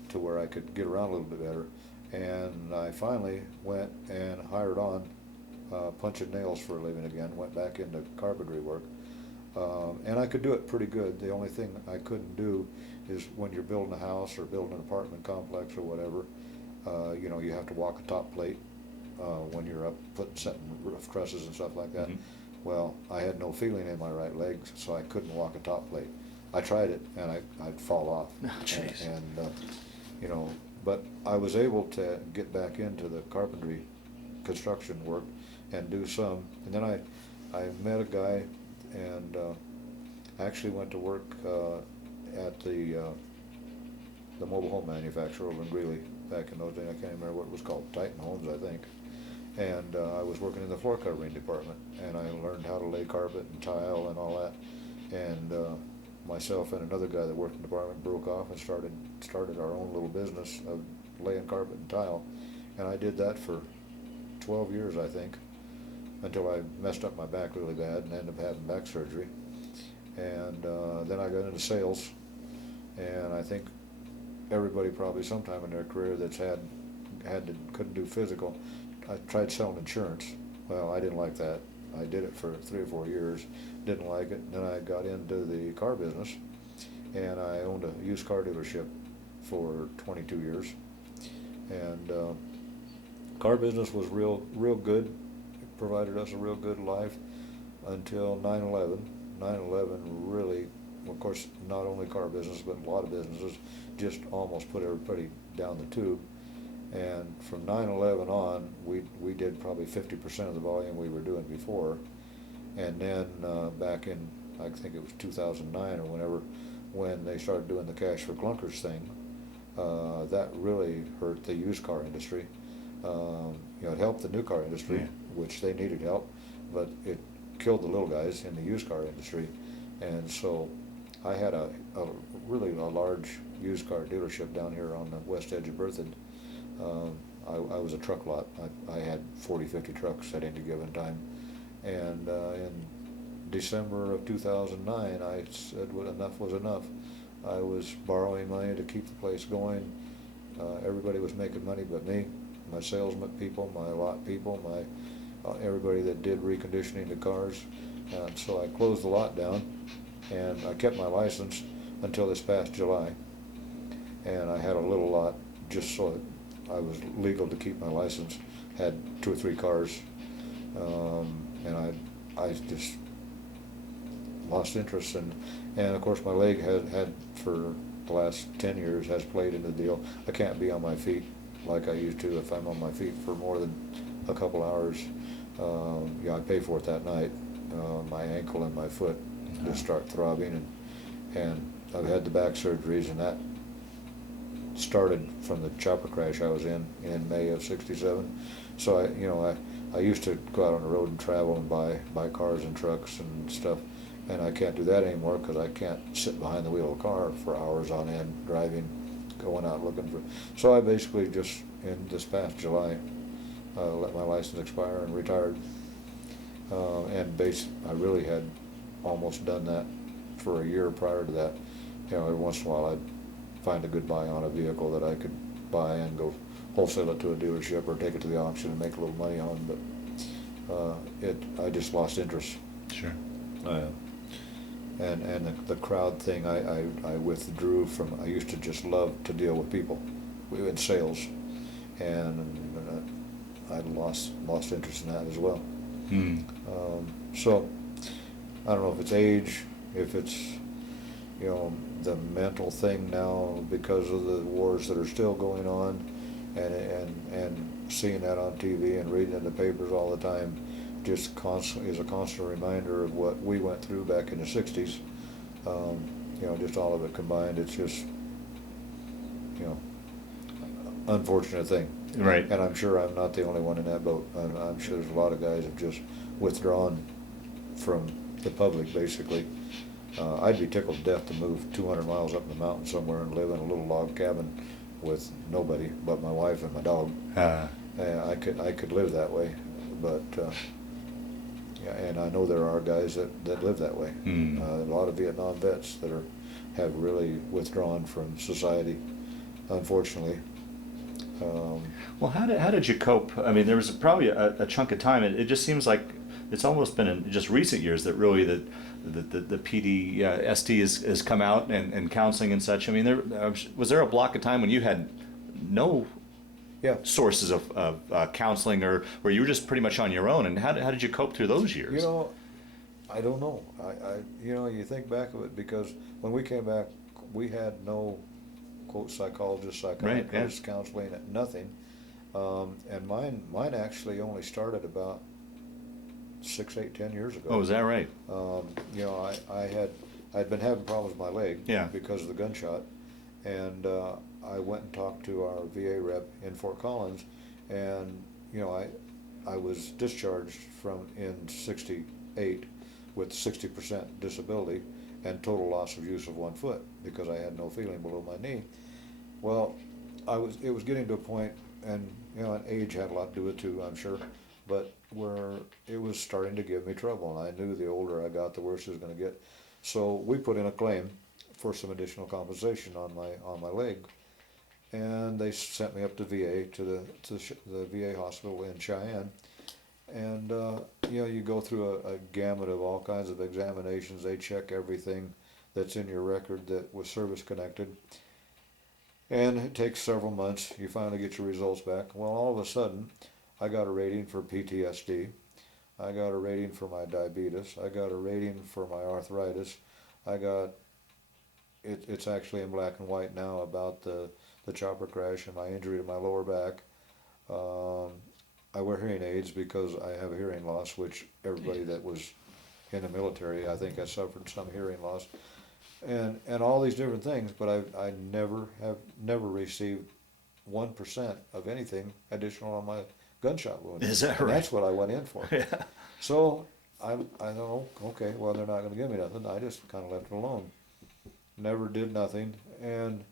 to where I could get around a little bit better. And I finally went and hired on punching nails for a living again, went back into carpentry work. And I could do it pretty good. The only thing I couldn't do is when you're building a house or building an apartment complex or whatever, you know, you have to walk a top plate when you're up setting roof trusses and stuff like that. Mhm. Well, I had no feeling in my right leg, so I couldn't walk a top plate. I tried it, and I'd fall off. Oh, jeez. And you know, but I was able to get back into the carpentry construction work and do some. And then I met a guy and I actually went to work at the mobile home manufacturer over in Greeley back in those days. I can't remember what it was called, Titan Homes, I think. And I was working in the floor covering department, and I learned how to lay carpet and tile and all that. And myself and another guy that worked in the department broke off and started our own little business of laying carpet and tile. And I did that for 12 years, I think, until I messed up my back really bad and ended up having back surgery. And then I got into sales, and I think everybody probably sometime in their career that's couldn't do physical. I tried selling insurance. Well, I didn't like that. I did it for 3 or 4 years, didn't like it. Then I got into the car business, and I owned a used car dealership for 22 years. And car business was real good. It provided us a real good life until 9/11. 9/11 really, of course, not only car business, but a lot of businesses just almost put everybody down the tube. And from 9/11 on, we did probably 50% of the volume we were doing before. And then back in, I think it was 2009 or whenever, when they started doing the cash for clunkers thing, that really hurt the used car industry. It helped the new car industry, Yeah. which they needed help, but it killed the little guys in the used car industry. And so I had a really large used car dealership down here on the west edge of Berthoud. I was a truck lot. I had 40, 50 trucks at any given time. And in December of 2009, I said, well, enough was enough. I was borrowing money to keep the place going. Everybody was making money but me, my salesman people, my lot people, everybody that did reconditioning the cars. And so I closed the lot down, and I kept my license until this past July. And I had a little lot just so I was legal to keep my license. Had 2 or 3 cars, and I just lost interest. And of course my leg had for the last 10 years has played into the deal. I can't be on my feet like I used to. If I'm on my feet for more than a couple hours, I pay for it that night. My ankle and my foot just start throbbing, and I've had the back surgeries, and that started from the chopper crash I was in May of '67. So I used to go out on the road and travel and buy cars and trucks and stuff, and I can't do that anymore because I can't sit behind the wheel of a car for hours on end driving, going out looking for. So I basically just in this past July let my license expire and retired. I really had almost done that for a year prior to that. Every once in a while I'd find a good buy on a vehicle that I could buy and go wholesale it to a dealership or take it to the auction and make a little money on. But I just lost interest. Sure. And the crowd thing, I withdrew from. I used to just love to deal with people in sales, and I lost interest in that as well. So I don't know if it's age, if it's the mental thing now because of the wars that are still going on, and seeing that on TV and reading in the papers all the time just is a constant reminder of what we went through back in the '60s. Just all of it combined. It's just unfortunate thing. Right. And I'm sure I'm not the only one in that boat. I'm sure there's a lot of guys have just withdrawn from the public, basically. I'd be tickled to death to move 200 miles up in the mountain somewhere and live in a little log cabin with nobody but my wife and my dog. I could live that way, but and I know there are guys that live that way. A lot of Vietnam vets that have really withdrawn from society, unfortunately. Well, how did you cope? I mean, there was probably a chunk of time. It just seems like it's almost been in just recent years that really the PTSD has come out and counseling and such. I mean, was there a block of time when you had no sources of counseling, or where you were just pretty much on your own? And how did you cope through those years? I don't know. You think back of it, because when we came back, we had no quote psychologists, psychiatrists, counseling, nothing. And mine actually only started about 6, 8, 10 years ago. Oh, is that right? You know, I'd been having problems with my leg Yeah. because of the gunshot, and I went and talked to our VA rep in Fort Collins, and you know, I was discharged from in '68 with 60% disability and total loss of use of one foot because I had no feeling below my knee. Well, it was getting to a point, and you know, and age had a lot to do with it too, I'm sure, but where it was starting to give me trouble, and I knew the older I got, the worse it was going to get. So we put in a claim for some additional compensation on my leg, and they sent me up to VA to the VA hospital in Cheyenne, and you know, you go through a gamut of all kinds of examinations. They check everything that's in your record that was service connected, and it takes several months. You finally get your results back. Well, all of a sudden, I got a rating for PTSD. I got a rating for my diabetes. I got a rating for my arthritis. I got, it's actually in black and white now about the chopper crash and my injury to my lower back. I wear hearing aids because I have a hearing loss, which everybody that was in the military, I think, has suffered some hearing loss. And all these different things, but I never received 1% of anything additional on my gunshot wound. Is that and right? That's what I went in for. Yeah. So I know, okay, well, they're not going to give me nothing. I just kind of left it alone. Never did nothing, and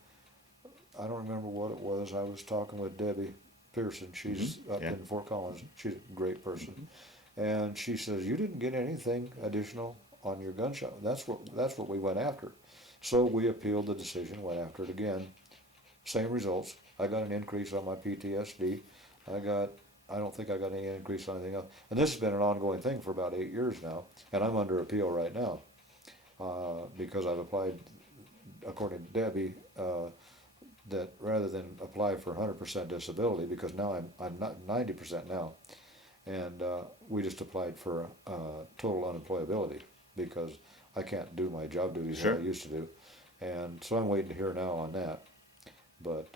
I don't remember what it was. I was talking with Debbie Pearson. She's up in Fort Collins. She's a great person, and she says, "You didn't get anything additional on your gunshot." That's what we went after. So we appealed the decision, went after it again. Same results. I got an increase on my PTSD. I don't think I got any increase on anything else. And this has been an ongoing thing for about 8 years now, and I'm under appeal right now because I've applied, according to Debbie, that rather than apply for 100% disability, because now I'm not 90% now, and we just applied for total unemployability because I can't do my job duties that I used to do, and so I'm waiting to hear now on that. But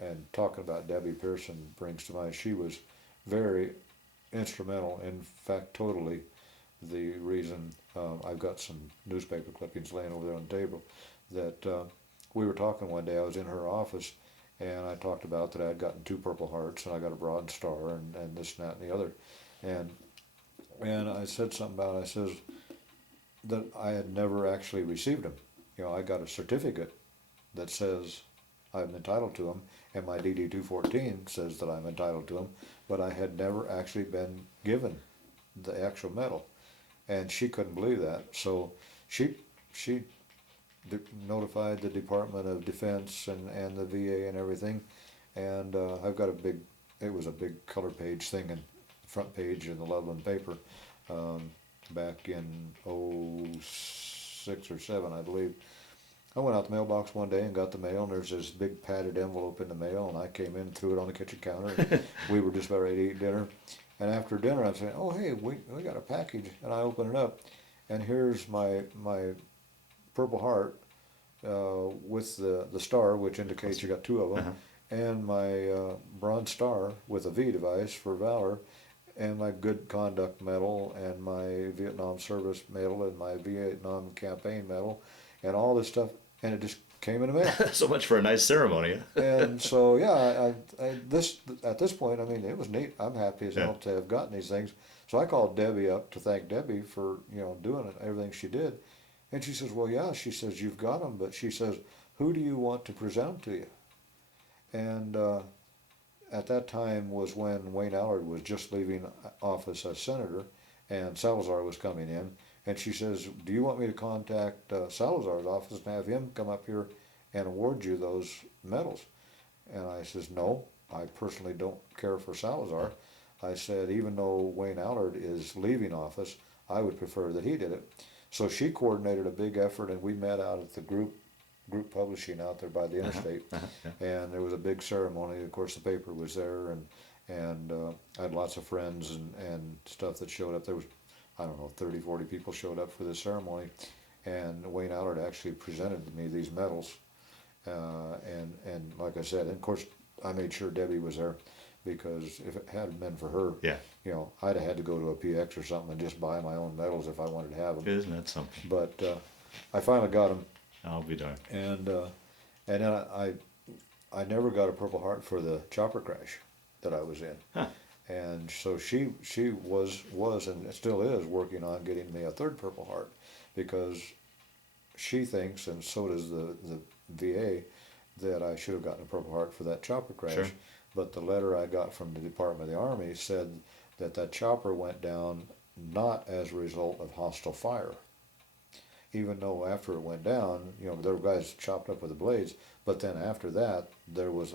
and talking about Debbie Pearson brings to mind, she was very instrumental, in fact, totally the reason. I've got some newspaper clippings laying over there on the table that we were talking one day. I was in her office, and I talked about that I had gotten 2 Purple Hearts, and I got a Bronze Star, and this and that and the other, and I said something about, I says that I had never actually received them. You know, I got a certificate that says I'm entitled to them, and my DD 214 says that I'm entitled to them, but I had never actually been given the actual medal, and she couldn't believe that. So she notified the Department of Defense and the VA and everything, and I've got it was a big color page thing and front page in the Loveland paper back in '06 or '07, I believe. I went out the mailbox one day and got the mail, and there's this big padded envelope in the mail, and I came in and threw it on the kitchen counter, and we were just about ready to eat dinner. And after dinner, I'm saying, "Oh, hey, we got a package," and I open it up, and here's my Purple Heart with the star, which indicates you got 2 of them, and my Bronze Star with a V device for valor, and my Good Conduct Medal, and my Vietnam Service Medal, and my Vietnam Campaign Medal, and all this stuff, and it just came in the mail. So much for a nice ceremony. And so, yeah, at this point, I mean, it was neat. I'm happy as hell to have gotten these things. So I called Debbie up to thank Debbie for, you know, doing it, everything she did. And she says, well, yeah, she says, you've got them, but she says, who do you want to present them to you? And at that time was when Wayne Allard was just leaving office as senator, and Salazar was coming in. And she says, do you want me to contact Salazar's office and have him come up here and award you those medals? And I says, no, I personally don't care for Salazar. I said, even though Wayne Allard is leaving office, I would prefer that he did it. So she coordinated a big effort, and we met out at the group publishing out there by the interstate, and there was a big ceremony. Of course, the paper was there, and I had lots of friends and stuff that showed up. There was, I don't know, 30, 40 people showed up for this ceremony, and Wayne Allard actually presented me these medals, and like I said, and of course, I made sure Debbie was there, because if it hadn't been for her, Yeah. you know, I'd have had to go to a PX or something and just buy my own medals if I wanted to have them. Isn't that something? But I finally got them, I'll be darned. and then I never got a Purple Heart for the chopper crash that I was in. Huh. And so she was and still is working on getting me a third Purple Heart, because she thinks, and so does the VA, that I should have gotten a Purple Heart for that chopper crash. Sure. But the letter I got from the Department of the Army said that that chopper went down not as a result of hostile fire. Even though after it went down, you know, there were guys chopped up with the blades, but then after that, there was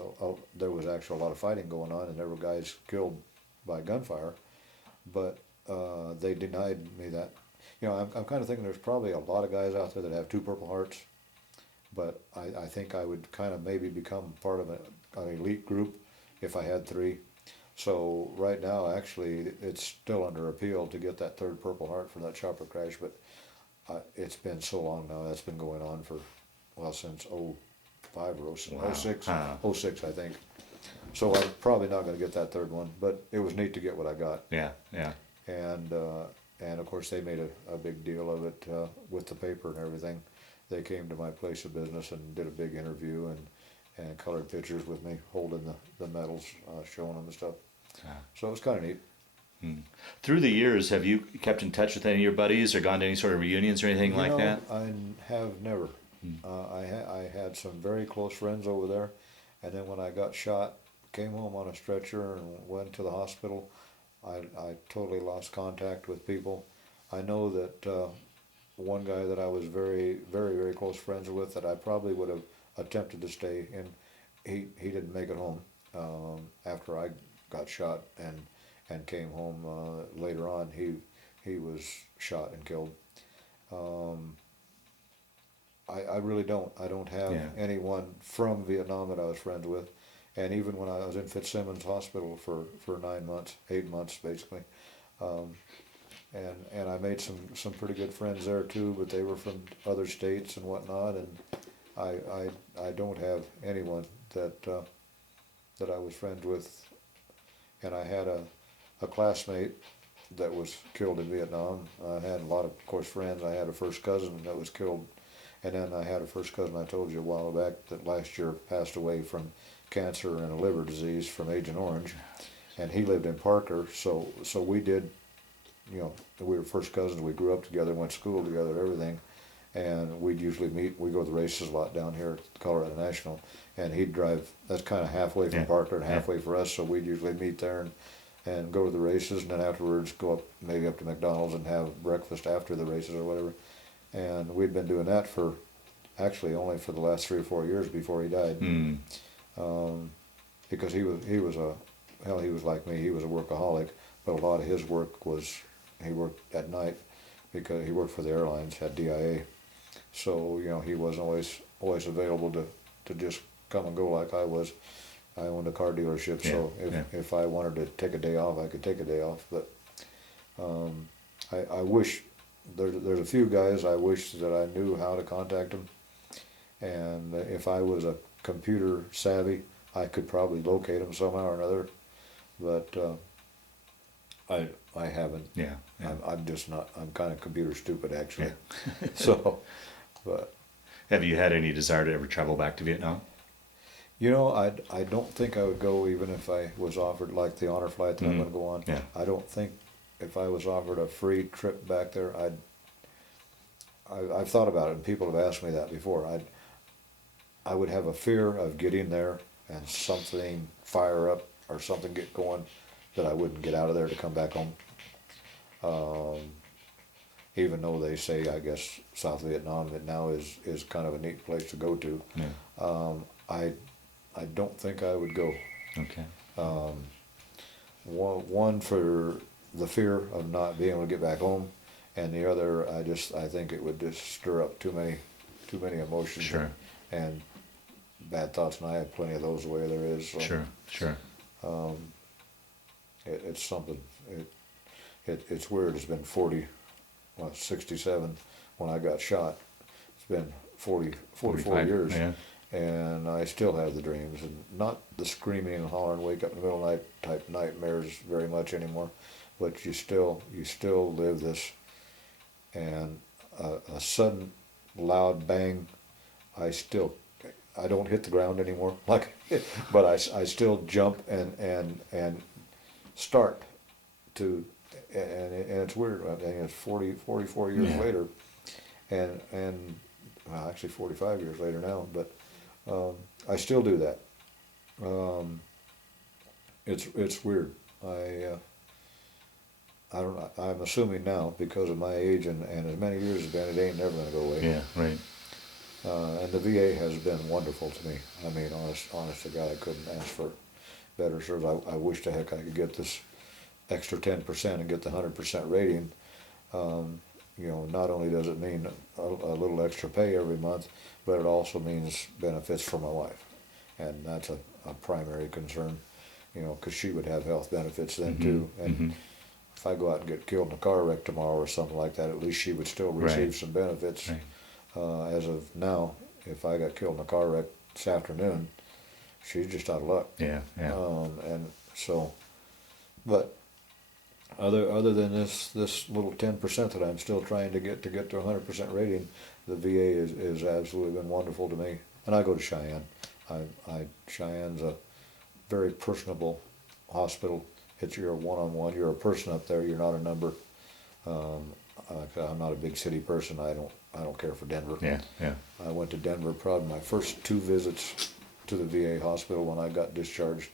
actually a lot of fighting going on, and there were guys killed by gunfire. But they denied me that. You know, I'm kind of thinking there's probably a lot of guys out there that have 2 Purple Hearts, but I think I would kind of maybe become part of an elite group if I had 3. So right now, actually, it's still under appeal to get that third Purple Heart for that chopper crash, but it's been so long now. That's been going on for, well, since 05 or 06, Wow. 06, Huh. 06, I think. So I'm probably not going to get that third one, but it was neat to get what I got. Yeah, yeah. And of course they made a big deal of it with the paper and everything. They came to my place of business and did a big interview and colored pictures with me holding the medals, showing them and stuff. Ah. So it was kind of neat. Through the years, have you kept in touch with any of your buddies or gone to any sort of reunions or anything like that? I have never. I had some very close friends over there, and then when I got shot, came home on a stretcher and went to the hospital. I totally lost contact with people. I know that one guy that I was very, very, very close friends with that I probably would have attempted to stay in, he didn't make it home after I got shot and came home later on. He was shot and killed. I really don't. I don't have anyone from Vietnam that I was friends with. And even when I was in Fitzsimmons Hospital for 9 months, 8 months basically, and I made some pretty good friends there too, but they were from other states and whatnot, and I don't have anyone that I was friends with. And I had a classmate that was killed in Vietnam. I had a lot of course, friends. I had a first cousin that was killed, and then I had a first cousin I told you a while back that last year passed away from cancer and a liver disease from Agent Orange, and he lived in Parker. So we did, you know, we were first cousins. We grew up together, went to school together, everything, and we'd usually meet. We go to the races a lot down here at Colorado National, and he'd drive. That's kind of halfway from Parker and halfway for us. So we'd usually meet there and go to the races, and then afterwards go up maybe up to McDonald's and have breakfast after the races or whatever. And we'd been doing that for actually only for the last 3 or 4 years before he died. Because he was like me. He was a workaholic, but a lot of his work was he worked at night because he worked for the airlines, had DIA. So you know he wasn't always available to just come and go like I was. I owned a car dealership, so if I wanted to take a day off, I could take a day off. But I wish there's a few guys I wish that I knew how to contact them, and if I was a computer savvy, I could probably locate them somehow or another, but I haven't. Yeah. I'm just not. I'm kind of computer stupid actually. So, but have you had any desire to ever travel back to Vietnam? You know, I don't think I would go even if I was offered like the honor flight that I'm going to go on. Yeah. I don't think if I was offered a free trip back there, I've thought about it, and people have asked me that before. I would have a fear of getting there and something fire up or something get going that I wouldn't get out of there to come back home. Even though they say, I guess, South Vietnam now is kind of a neat place to go to. Yeah. I don't think I would go. Okay. One for the fear of not being able to get back home, and the other, I think it would just stir up too many emotions. Sure. And bad thoughts, and I have plenty of those the way there is. So, Sure. It's something. It's weird. It's been 67 when I got shot. It's been 44 years. Yeah. and I still have the dreams, and not the screaming and hollering, wake up in the middle of the night type nightmares very much anymore, but you still live this, and a sudden loud bang, I don't hit the ground anymore, like, but I still jump and start to, and it's weird. I think it's 44 years Yeah. later, and well, actually 45 years later now, but I still do that. It's weird. I don't know. I'm assuming now, because of my age and as many years as been, it ain't never gonna go away. Yeah, right. And the VA has been wonderful to me. I mean, honest to God, I couldn't ask for better service. I wish to heck I could get this extra 10% and get the 100% rating. You know, not only does it mean a little extra pay every month, but it also means benefits for my wife, and that's a primary concern. You know, because she would have health benefits then too, and if I go out and get killed in a car wreck tomorrow or something like that, at least she would still receive some benefits. Right. As of now, if I got killed in a car wreck this afternoon, she's just out of luck. Yeah, yeah. And so, but other than this little 10% that I'm still trying to get to 100% rating, the VA is absolutely been wonderful to me. And I go to Cheyenne. Cheyenne's a very personable hospital. It's your one-on-one. You're a person up there. You're not a number. I'm not a big city person. I don't care for Denver. Yeah, yeah. I went to Denver probably my first 2 visits to the VA hospital when I got discharged,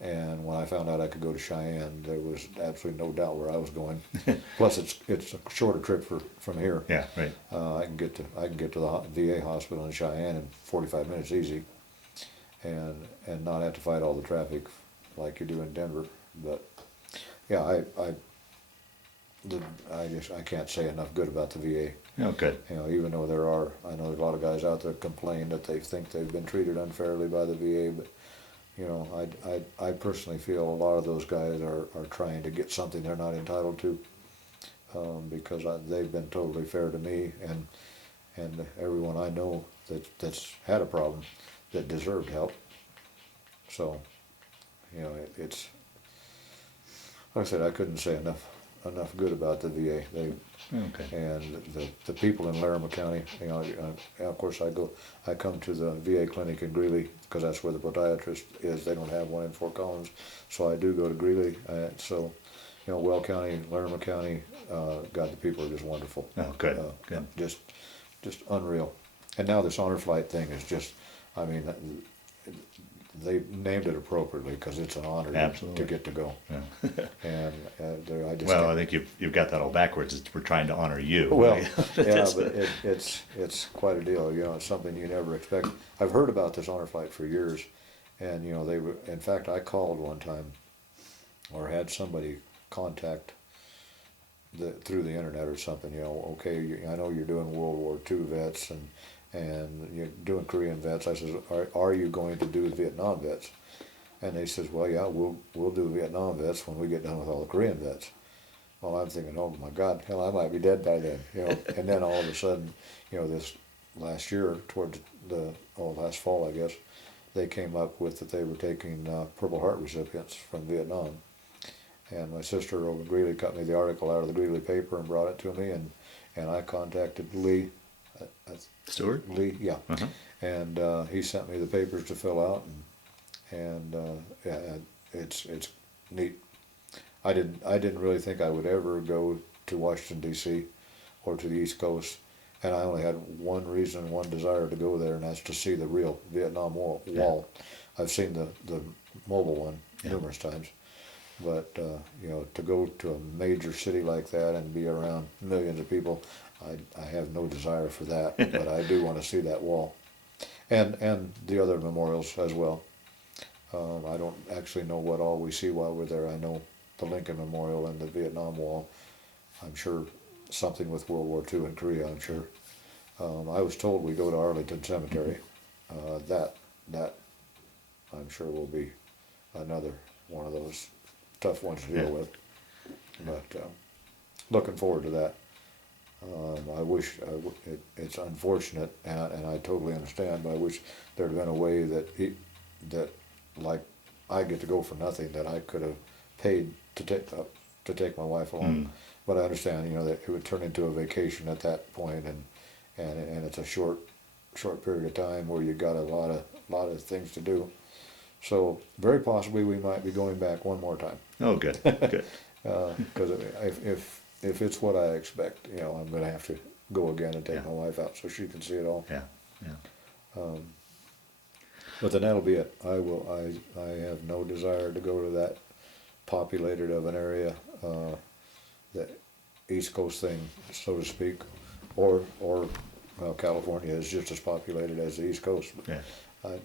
and when I found out I could go to Cheyenne, there was absolutely no doubt where I was going. Plus, it's a shorter trip from here. Yeah, right. I can get to the VA hospital in Cheyenne in 45 minutes easy, and not have to fight all the traffic like you do in Denver. But yeah, I can't say enough good about the VA. Oh, good. You know, even though I know there's a lot of guys out there complain that they think they've been treated unfairly by the VA, but you know, I personally feel a lot of those guys are trying to get something they're not entitled to, because they've been totally fair to me and everyone I know that's had a problem that deserved help. So, you know, it's, like I said, I couldn't say enough good about the VA. Okay. And the people in Larimer County, you know, of course I come to the VA clinic in Greeley because that's where the podiatrist is. They don't have one in Fort Collins, so I do go to Greeley. So, you know, Weld County, Larimer County, God, the people are just wonderful. Oh, good, good. Just unreal. And now this honor flight thing is just, I mean, they named it appropriately because it's an honor to get to go. Yeah. And I just well, I think you've got that all backwards. We're trying to honor you. well, right? yeah, but it's quite a deal. You know, it's something you never expect. I've heard about this honor flight for years, and you know they were. In fact, I called one time, or had somebody contact through the internet or something. You know, okay, I know you're doing World War II vets and you're doing Korean vets. I says, are you going to do Vietnam vets? And they says, well, yeah, we'll do Vietnam vets when we get done with all the Korean vets. Well, I'm thinking, oh my God, hell, I might be dead by then, you know. And then all of a sudden, you know, this last year, towards last fall, I guess, they came up with that they were taking Purple Heart recipients from Vietnam. And my sister over in Greeley cut me the article out of the Greeley paper and brought it to me, and I contacted Lee. Stewart? Lee, yeah. Uh-huh. And he sent me the papers to fill out, and yeah, it's neat. I didn't really think I would ever go to Washington D.C. or to the East Coast, and I only had one reason, one desire to go there, and that's to see the real Vietnam Wall. Yeah. I've seen the mobile one numerous times, but you know, to go to a major city like that and be around millions of people, I have no desire for that, but I do want to see that wall, and the other memorials as well. I don't actually know what all we see while we're there. I know the Lincoln Memorial and the Vietnam Wall. I'm sure something with World War II and Korea, I'm sure. I was told we go to Arlington Cemetery. That I'm sure will be another one of those tough ones to deal with. But looking forward to that. It's unfortunate, and I totally understand, but I wish there'd been a way that like I get to go for nothing, that I could have paid to take my wife along. But I understand, that it would turn into a vacation at that point, and it's a short period of time where you got a lot of things to do. So very possibly we might be going back one more time. Oh, good, good. Because if it's what I expect, I'm going to have to go again and take my wife out so she can see it all. Yeah, yeah. But then that'll be it. I have no desire to go to that populated of an area, that East Coast thing, so to speak, or well, California is just as populated as the East Coast. But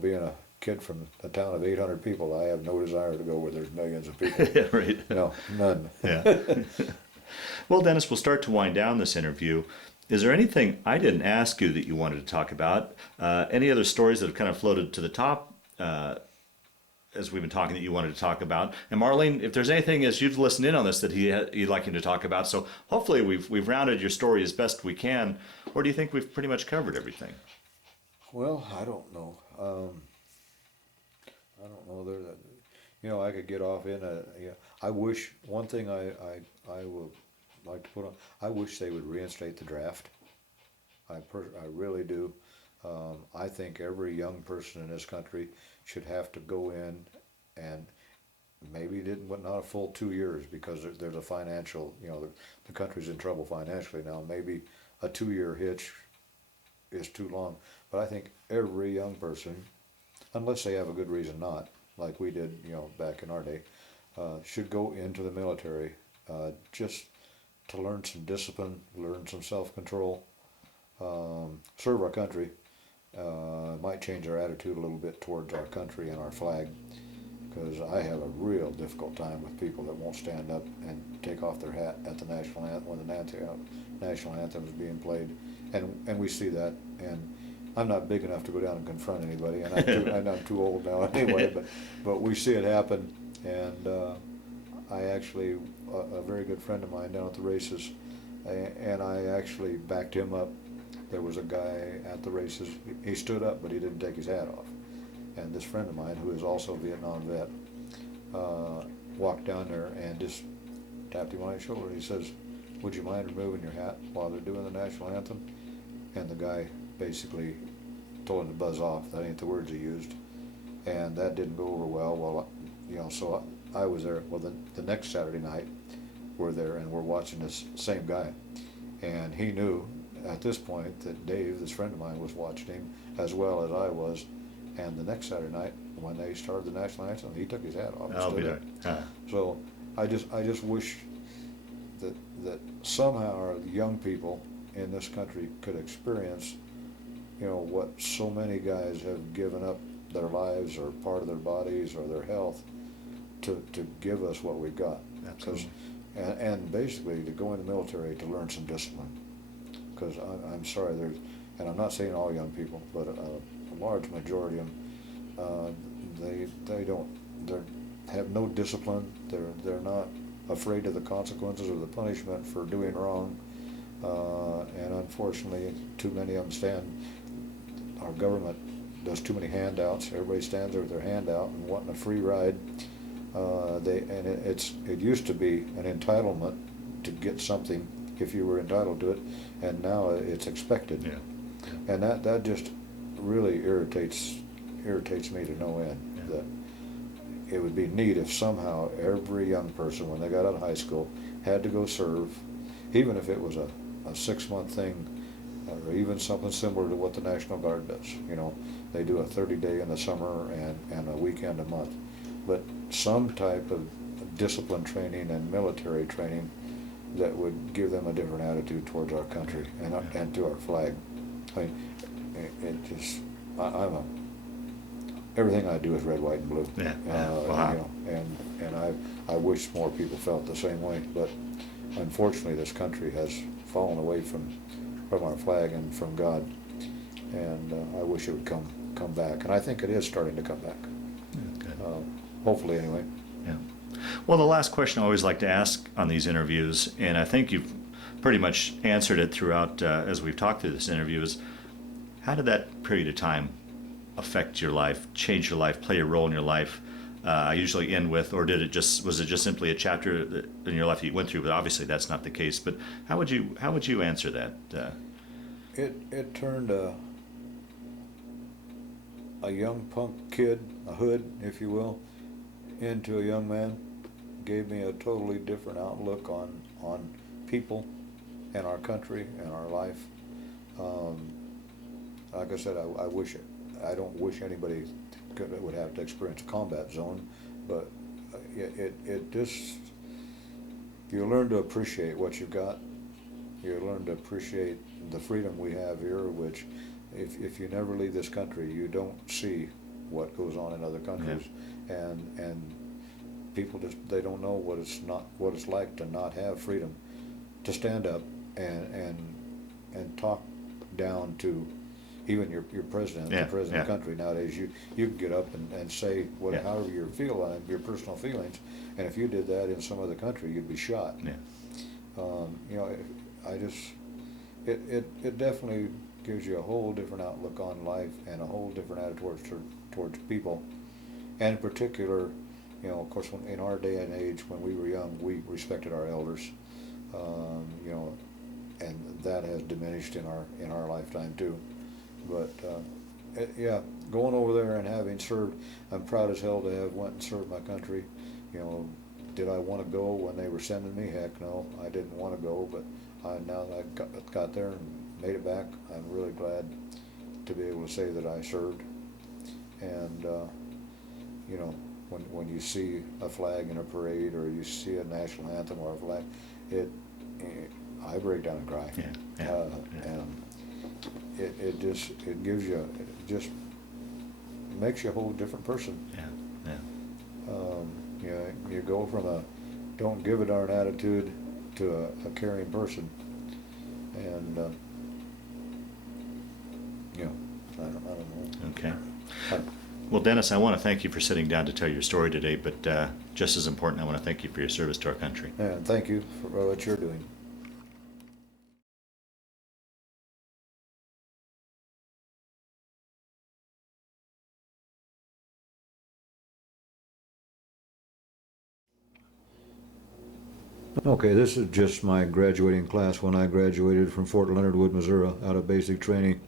being a kid from a town of 800 people, I have no desire to go where there's millions of people. Yeah, right. No, none. Yeah. Well, Dennis, we'll start to wind down this interview. Is there anything I didn't ask you that you wanted to talk about? Any other stories that have kind of floated to the top as we've been talking that you wanted to talk about? And Marlene, if there's anything as you've listened in on this that you'd like him to talk about, so hopefully we've rounded your story as best we can, or do you think we've pretty much covered everything? Well, I don't know. I don't know. I could get off in I wish, one thing I would like to put on, I wish they would reinstate the draft. I really do. I think every young person in this country should have to go in, and maybe not a full 2 years, because there's a financial, the country's in trouble financially now. Maybe a 2-year hitch is too long. But I think every young person, unless they have a good reason not, like we did, back in our day, should go into the military, just to learn some discipline, learn some self-control, serve our country. Might change our attitude a little bit towards our country and our flag, because I have a real difficult time with people that won't stand up and take off their hat at the national anthem when the national anthem is being played, and we see that. And I'm not big enough to go down and confront anybody, and I'm too old now anyway. But we see it happen, and I actually, a very good friend of mine down at the races, and I actually backed him up. There was a guy at the races, he stood up, but he didn't take his hat off. And this friend of mine, who is also a Vietnam vet, walked down there and just tapped him on his shoulder. He says, "Would you mind removing your hat while they're doing the national anthem?" And the guy basically told him to buzz off. That ain't the words he used. And that didn't go over well. Well, so I was there. Well, the next Saturday night, we're there and we're watching this same guy. And he knew at this point that Dave, this friend of mine, was watching him as well as I was. And the next Saturday night, when they started the national anthem, he took his hat off and stood up. So I just wish that somehow our young people in this country could experience, what so many guys have given up their lives or part of their bodies or their health to give us what we've got. Absolutely. And basically to go in the military to learn some discipline. Because I'm sorry, and I'm not saying all young people, but a large majority of them, they have no discipline. They're not afraid of the consequences or the punishment for doing wrong. And unfortunately, too many of them our government does too many handouts. Everybody stands there with their hand out and wanting a free ride. It used to be an entitlement to get something if you were entitled to it, and now it's expected. Yeah. And that just really irritates me to no end. Yeah. That it would be neat if somehow every young person, when they got out of high school, had to go serve, even if it was a 6-month thing, or even something similar to what the National Guard does. They do a 30-day in the summer and a weekend a month. But some type of discipline training and military training that would give them a different attitude towards our country and to our flag. I mean, everything I do is red, white, and blue. Yeah. Wow. And I wish more people felt the same way, but unfortunately this country has fallen away from our flag and from God, and I wish it would come back, and I think it is starting to come back. Yeah, hopefully anyway. Yeah. Well, the last question I always like to ask on these interviews, and I think you've pretty much answered it throughout as we've talked through this interview. Is how did that period of time affect your life, change your life, play a role in your life? I usually end with, or was it just simply a chapter in your life that you went through? But obviously that's not the case. But how would you answer that? It turned a young punk kid, a hood, if you will, into a young man. Gave me a totally different outlook on people and our country and our life. Like I said, I don't wish anybody would have to experience a combat zone, but it just, you learn to appreciate what you've got. You learn to appreciate the freedom we have here, which if you never leave this country, you don't see what goes on in other countries. Yeah. And people they don't know what it's like to not have freedom, to stand up and talk down to even your president, the president of the country. Nowadays, you can get up and say however you feel on your personal feelings, and if you did that in some other country, you'd be shot. Yeah. It definitely gives you a whole different outlook on life and a whole different attitude towards people, and in particular, of course, in our day and age, when we were young, we respected our elders, and that has diminished in our lifetime too. But going over there and having served, I'm proud as hell to have went and served my country. Did I want to go when they were sending me? Heck no, I didn't want to go. But now that I got there and made it back, I'm really glad to be able to say that I served. And when you see a flag in a parade, or you see a national anthem or a flag, I break down and cry. And it just makes you a whole different person. You go from a don't give a darn attitude to a caring person, and I don't know. Okay. Well, Dennis, I want to thank you for sitting down to tell your story today, but just as important, I want to thank you for your service to our country. And thank you for what you're doing. Okay, this is just my graduating class when I graduated from Fort Leonard Wood, Missouri, out of basic training.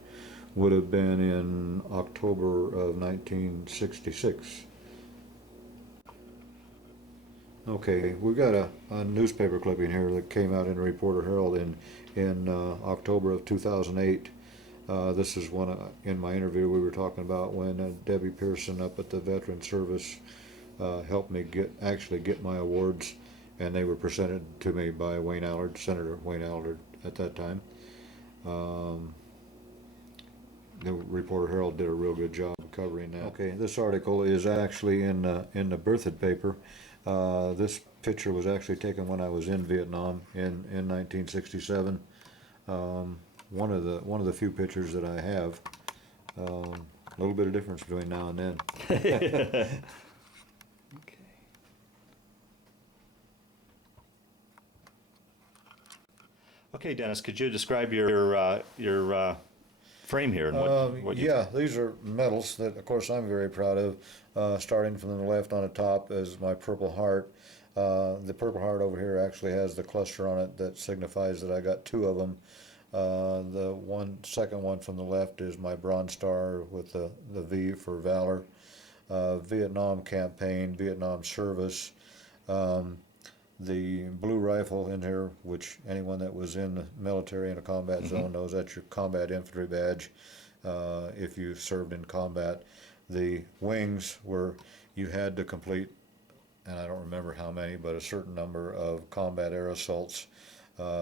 Would have been in October of 1966. Okay, we've got a newspaper clipping here that came out in the Reporter Herald in October of 2008. This is one in my interview we were talking about when Debbie Pearson up at the Veteran Service helped me get my awards, and they were presented to me by Senator Wayne Allard at that time. The Reporter Herald did a real good job of covering that. Okay, this article is actually in the Berthoud paper. This picture was actually taken when I was in Vietnam in 1967. One of the few pictures that I have. A little bit of difference between now and then. Okay. Okay, Dennis, could you describe your frame here? And what these are medals that, of course, I'm very proud of. Starting from the left on the top is my Purple Heart. The Purple Heart over here actually has the cluster on it that signifies that I got two of them. The second one from the left is my Bronze Star with the V for valor. Vietnam campaign, Vietnam service. The blue rifle in here, which anyone that was in the military in a combat zone knows that's your combat infantry badge if you served in combat. The wings were, you had to complete, and I don't remember how many, but a certain number of combat air assaults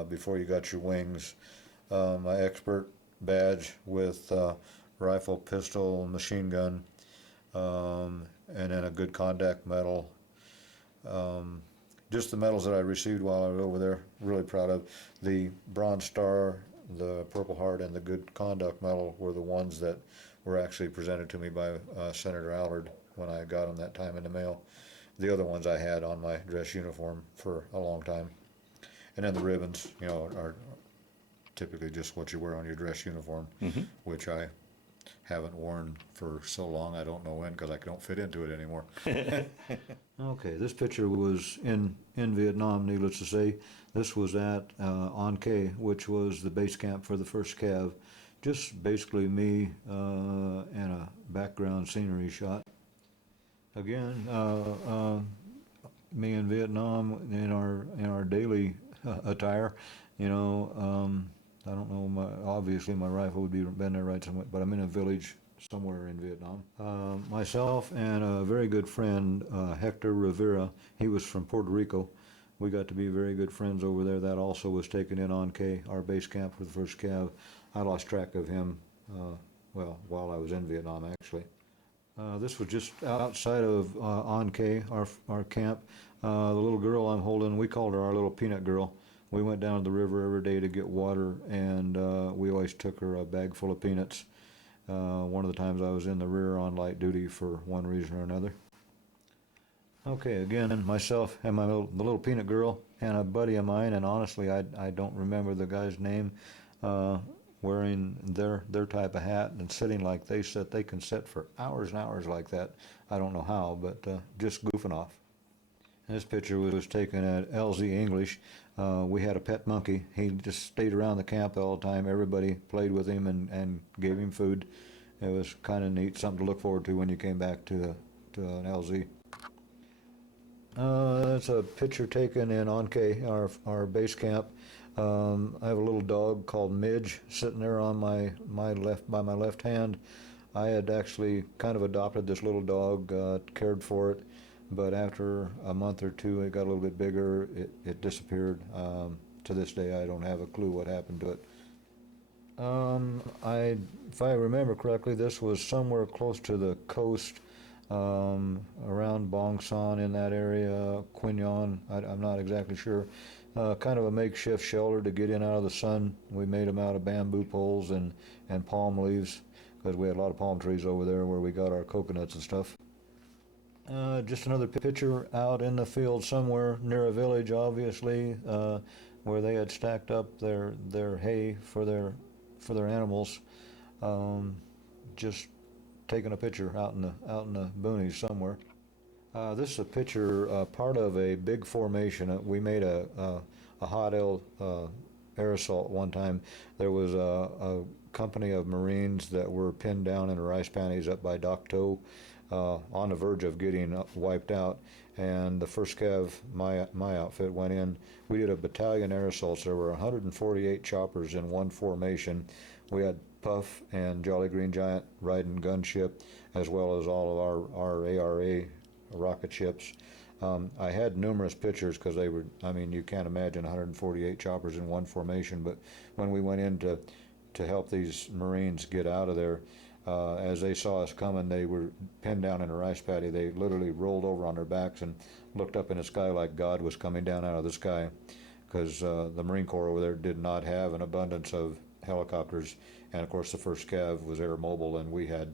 before you got your wings. My expert badge with rifle, pistol, machine gun, and then a good contact medal. Just the medals that I received while I was over there, really proud of. The Bronze Star, the Purple Heart, and the Good Conduct Medal were the ones that were actually presented to me by Senator Allard when I got them that time in the mail. The other ones I had on my dress uniform for a long time. And then the ribbons, typically just what you wear on your dress uniform, which I haven't worn for so long I don't know when because I don't fit into it anymore. Okay, this picture was in Vietnam, needless to say. This was at On K, which was the base camp for the 1st Cav. Just basically me and a background scenery shot. Again, me in Vietnam in our daily attire, you know. I don't know. Obviously, my rifle would be been there right somewhere, but I'm in a village somewhere in Vietnam. Myself and a very good friend, Hector Rivera. He was from Puerto Rico. We got to be very good friends over there. That also was taken in On K, our base camp for the 1st Cav. I lost track of him, well, while I was in Vietnam, actually. This was just outside of On K, our camp. The little girl I'm holding, we called her our little peanut girl. We went down to the river every day to get water, and we always took her a bag full of peanuts. One of the times I was in the rear on light duty for one reason or another. Okay, again, myself and the little peanut girl and a buddy of mine, and honestly, I don't remember the guy's name, wearing their type of hat and sitting like they sit. They can sit for hours and hours like that. I don't know how, but just goofing off. This picture was taken at LZ English. We had a pet monkey. He just stayed around the camp all the time. Everybody played with him and gave him food. It was kind of neat, something to look forward to when you came back to an LZ. That's a picture taken in On K, our base camp. I have a little dog called Midge sitting there on my left hand. I had actually kind of adopted this little dog, cared for it. But after a month or two, it got a little bit bigger. It disappeared. To this day, I don't have a clue what happened to it. If I remember correctly, this was somewhere close to the coast, around Bong Son in that area, Quy Nhon. I'm not exactly sure. Kind of a makeshift shelter to get in out of the sun. We made them out of bamboo poles and palm leaves because we had a lot of palm trees over there where we got our coconuts and stuff. Just another picture out in the field somewhere near a village, obviously, where they had stacked up their hay for their animals. Just taking a picture out in the boonies somewhere. This is a picture, part of a big formation. We made a hot air assault one time. There was a company of Marines that were pinned down in rice panties up by Dak To, on the verge of getting wiped out, and the 1st Cav, my outfit, went in. We did a battalion air assault. There were 148 choppers in one formation. We had Puff and Jolly Green Giant riding gunship, as well as all of our ARA rocket ships. I had numerous pictures because they were, I mean, you can't imagine 148 choppers in one formation, but when we went in to help these Marines get out of there, as they saw us coming, they were pinned down in a rice paddy. They literally rolled over on their backs and looked up in the sky like God was coming down out of the sky, because the Marine Corps over there did not have an abundance of helicopters, and of course the 1st Cav was air mobile, and we had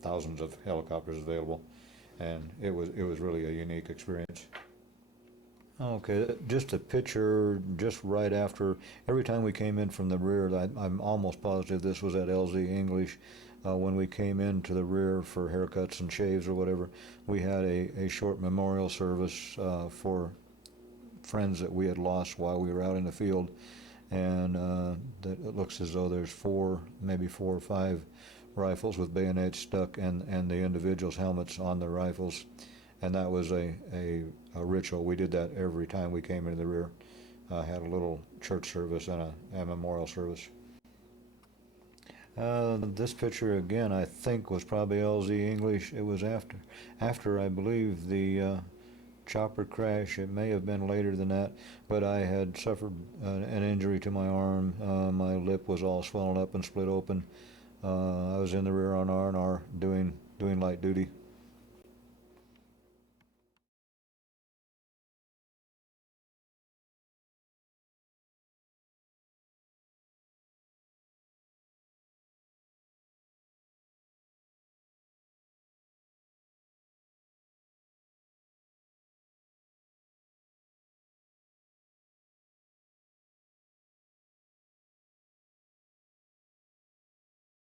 thousands of helicopters available, and it was really a unique experience. Okay, just a picture just right after, every time we came in from the rear, I'm almost positive this was at LZ English. When we came into the rear for haircuts and shaves or whatever, we had a short memorial service for friends that we had lost while we were out in the field. And it looks as though there's maybe four or five rifles with bayonets stuck and the individuals' helmets on the rifles. And that was a ritual. We did that every time we came into the rear. Had a little church service and a memorial service. This picture again, I think, was probably LZ English. It was after I believe the chopper crash. It may have been later than that, but I had suffered an injury to my arm. My lip was all swollen up and split open. I was in the rear on R&R doing light duty.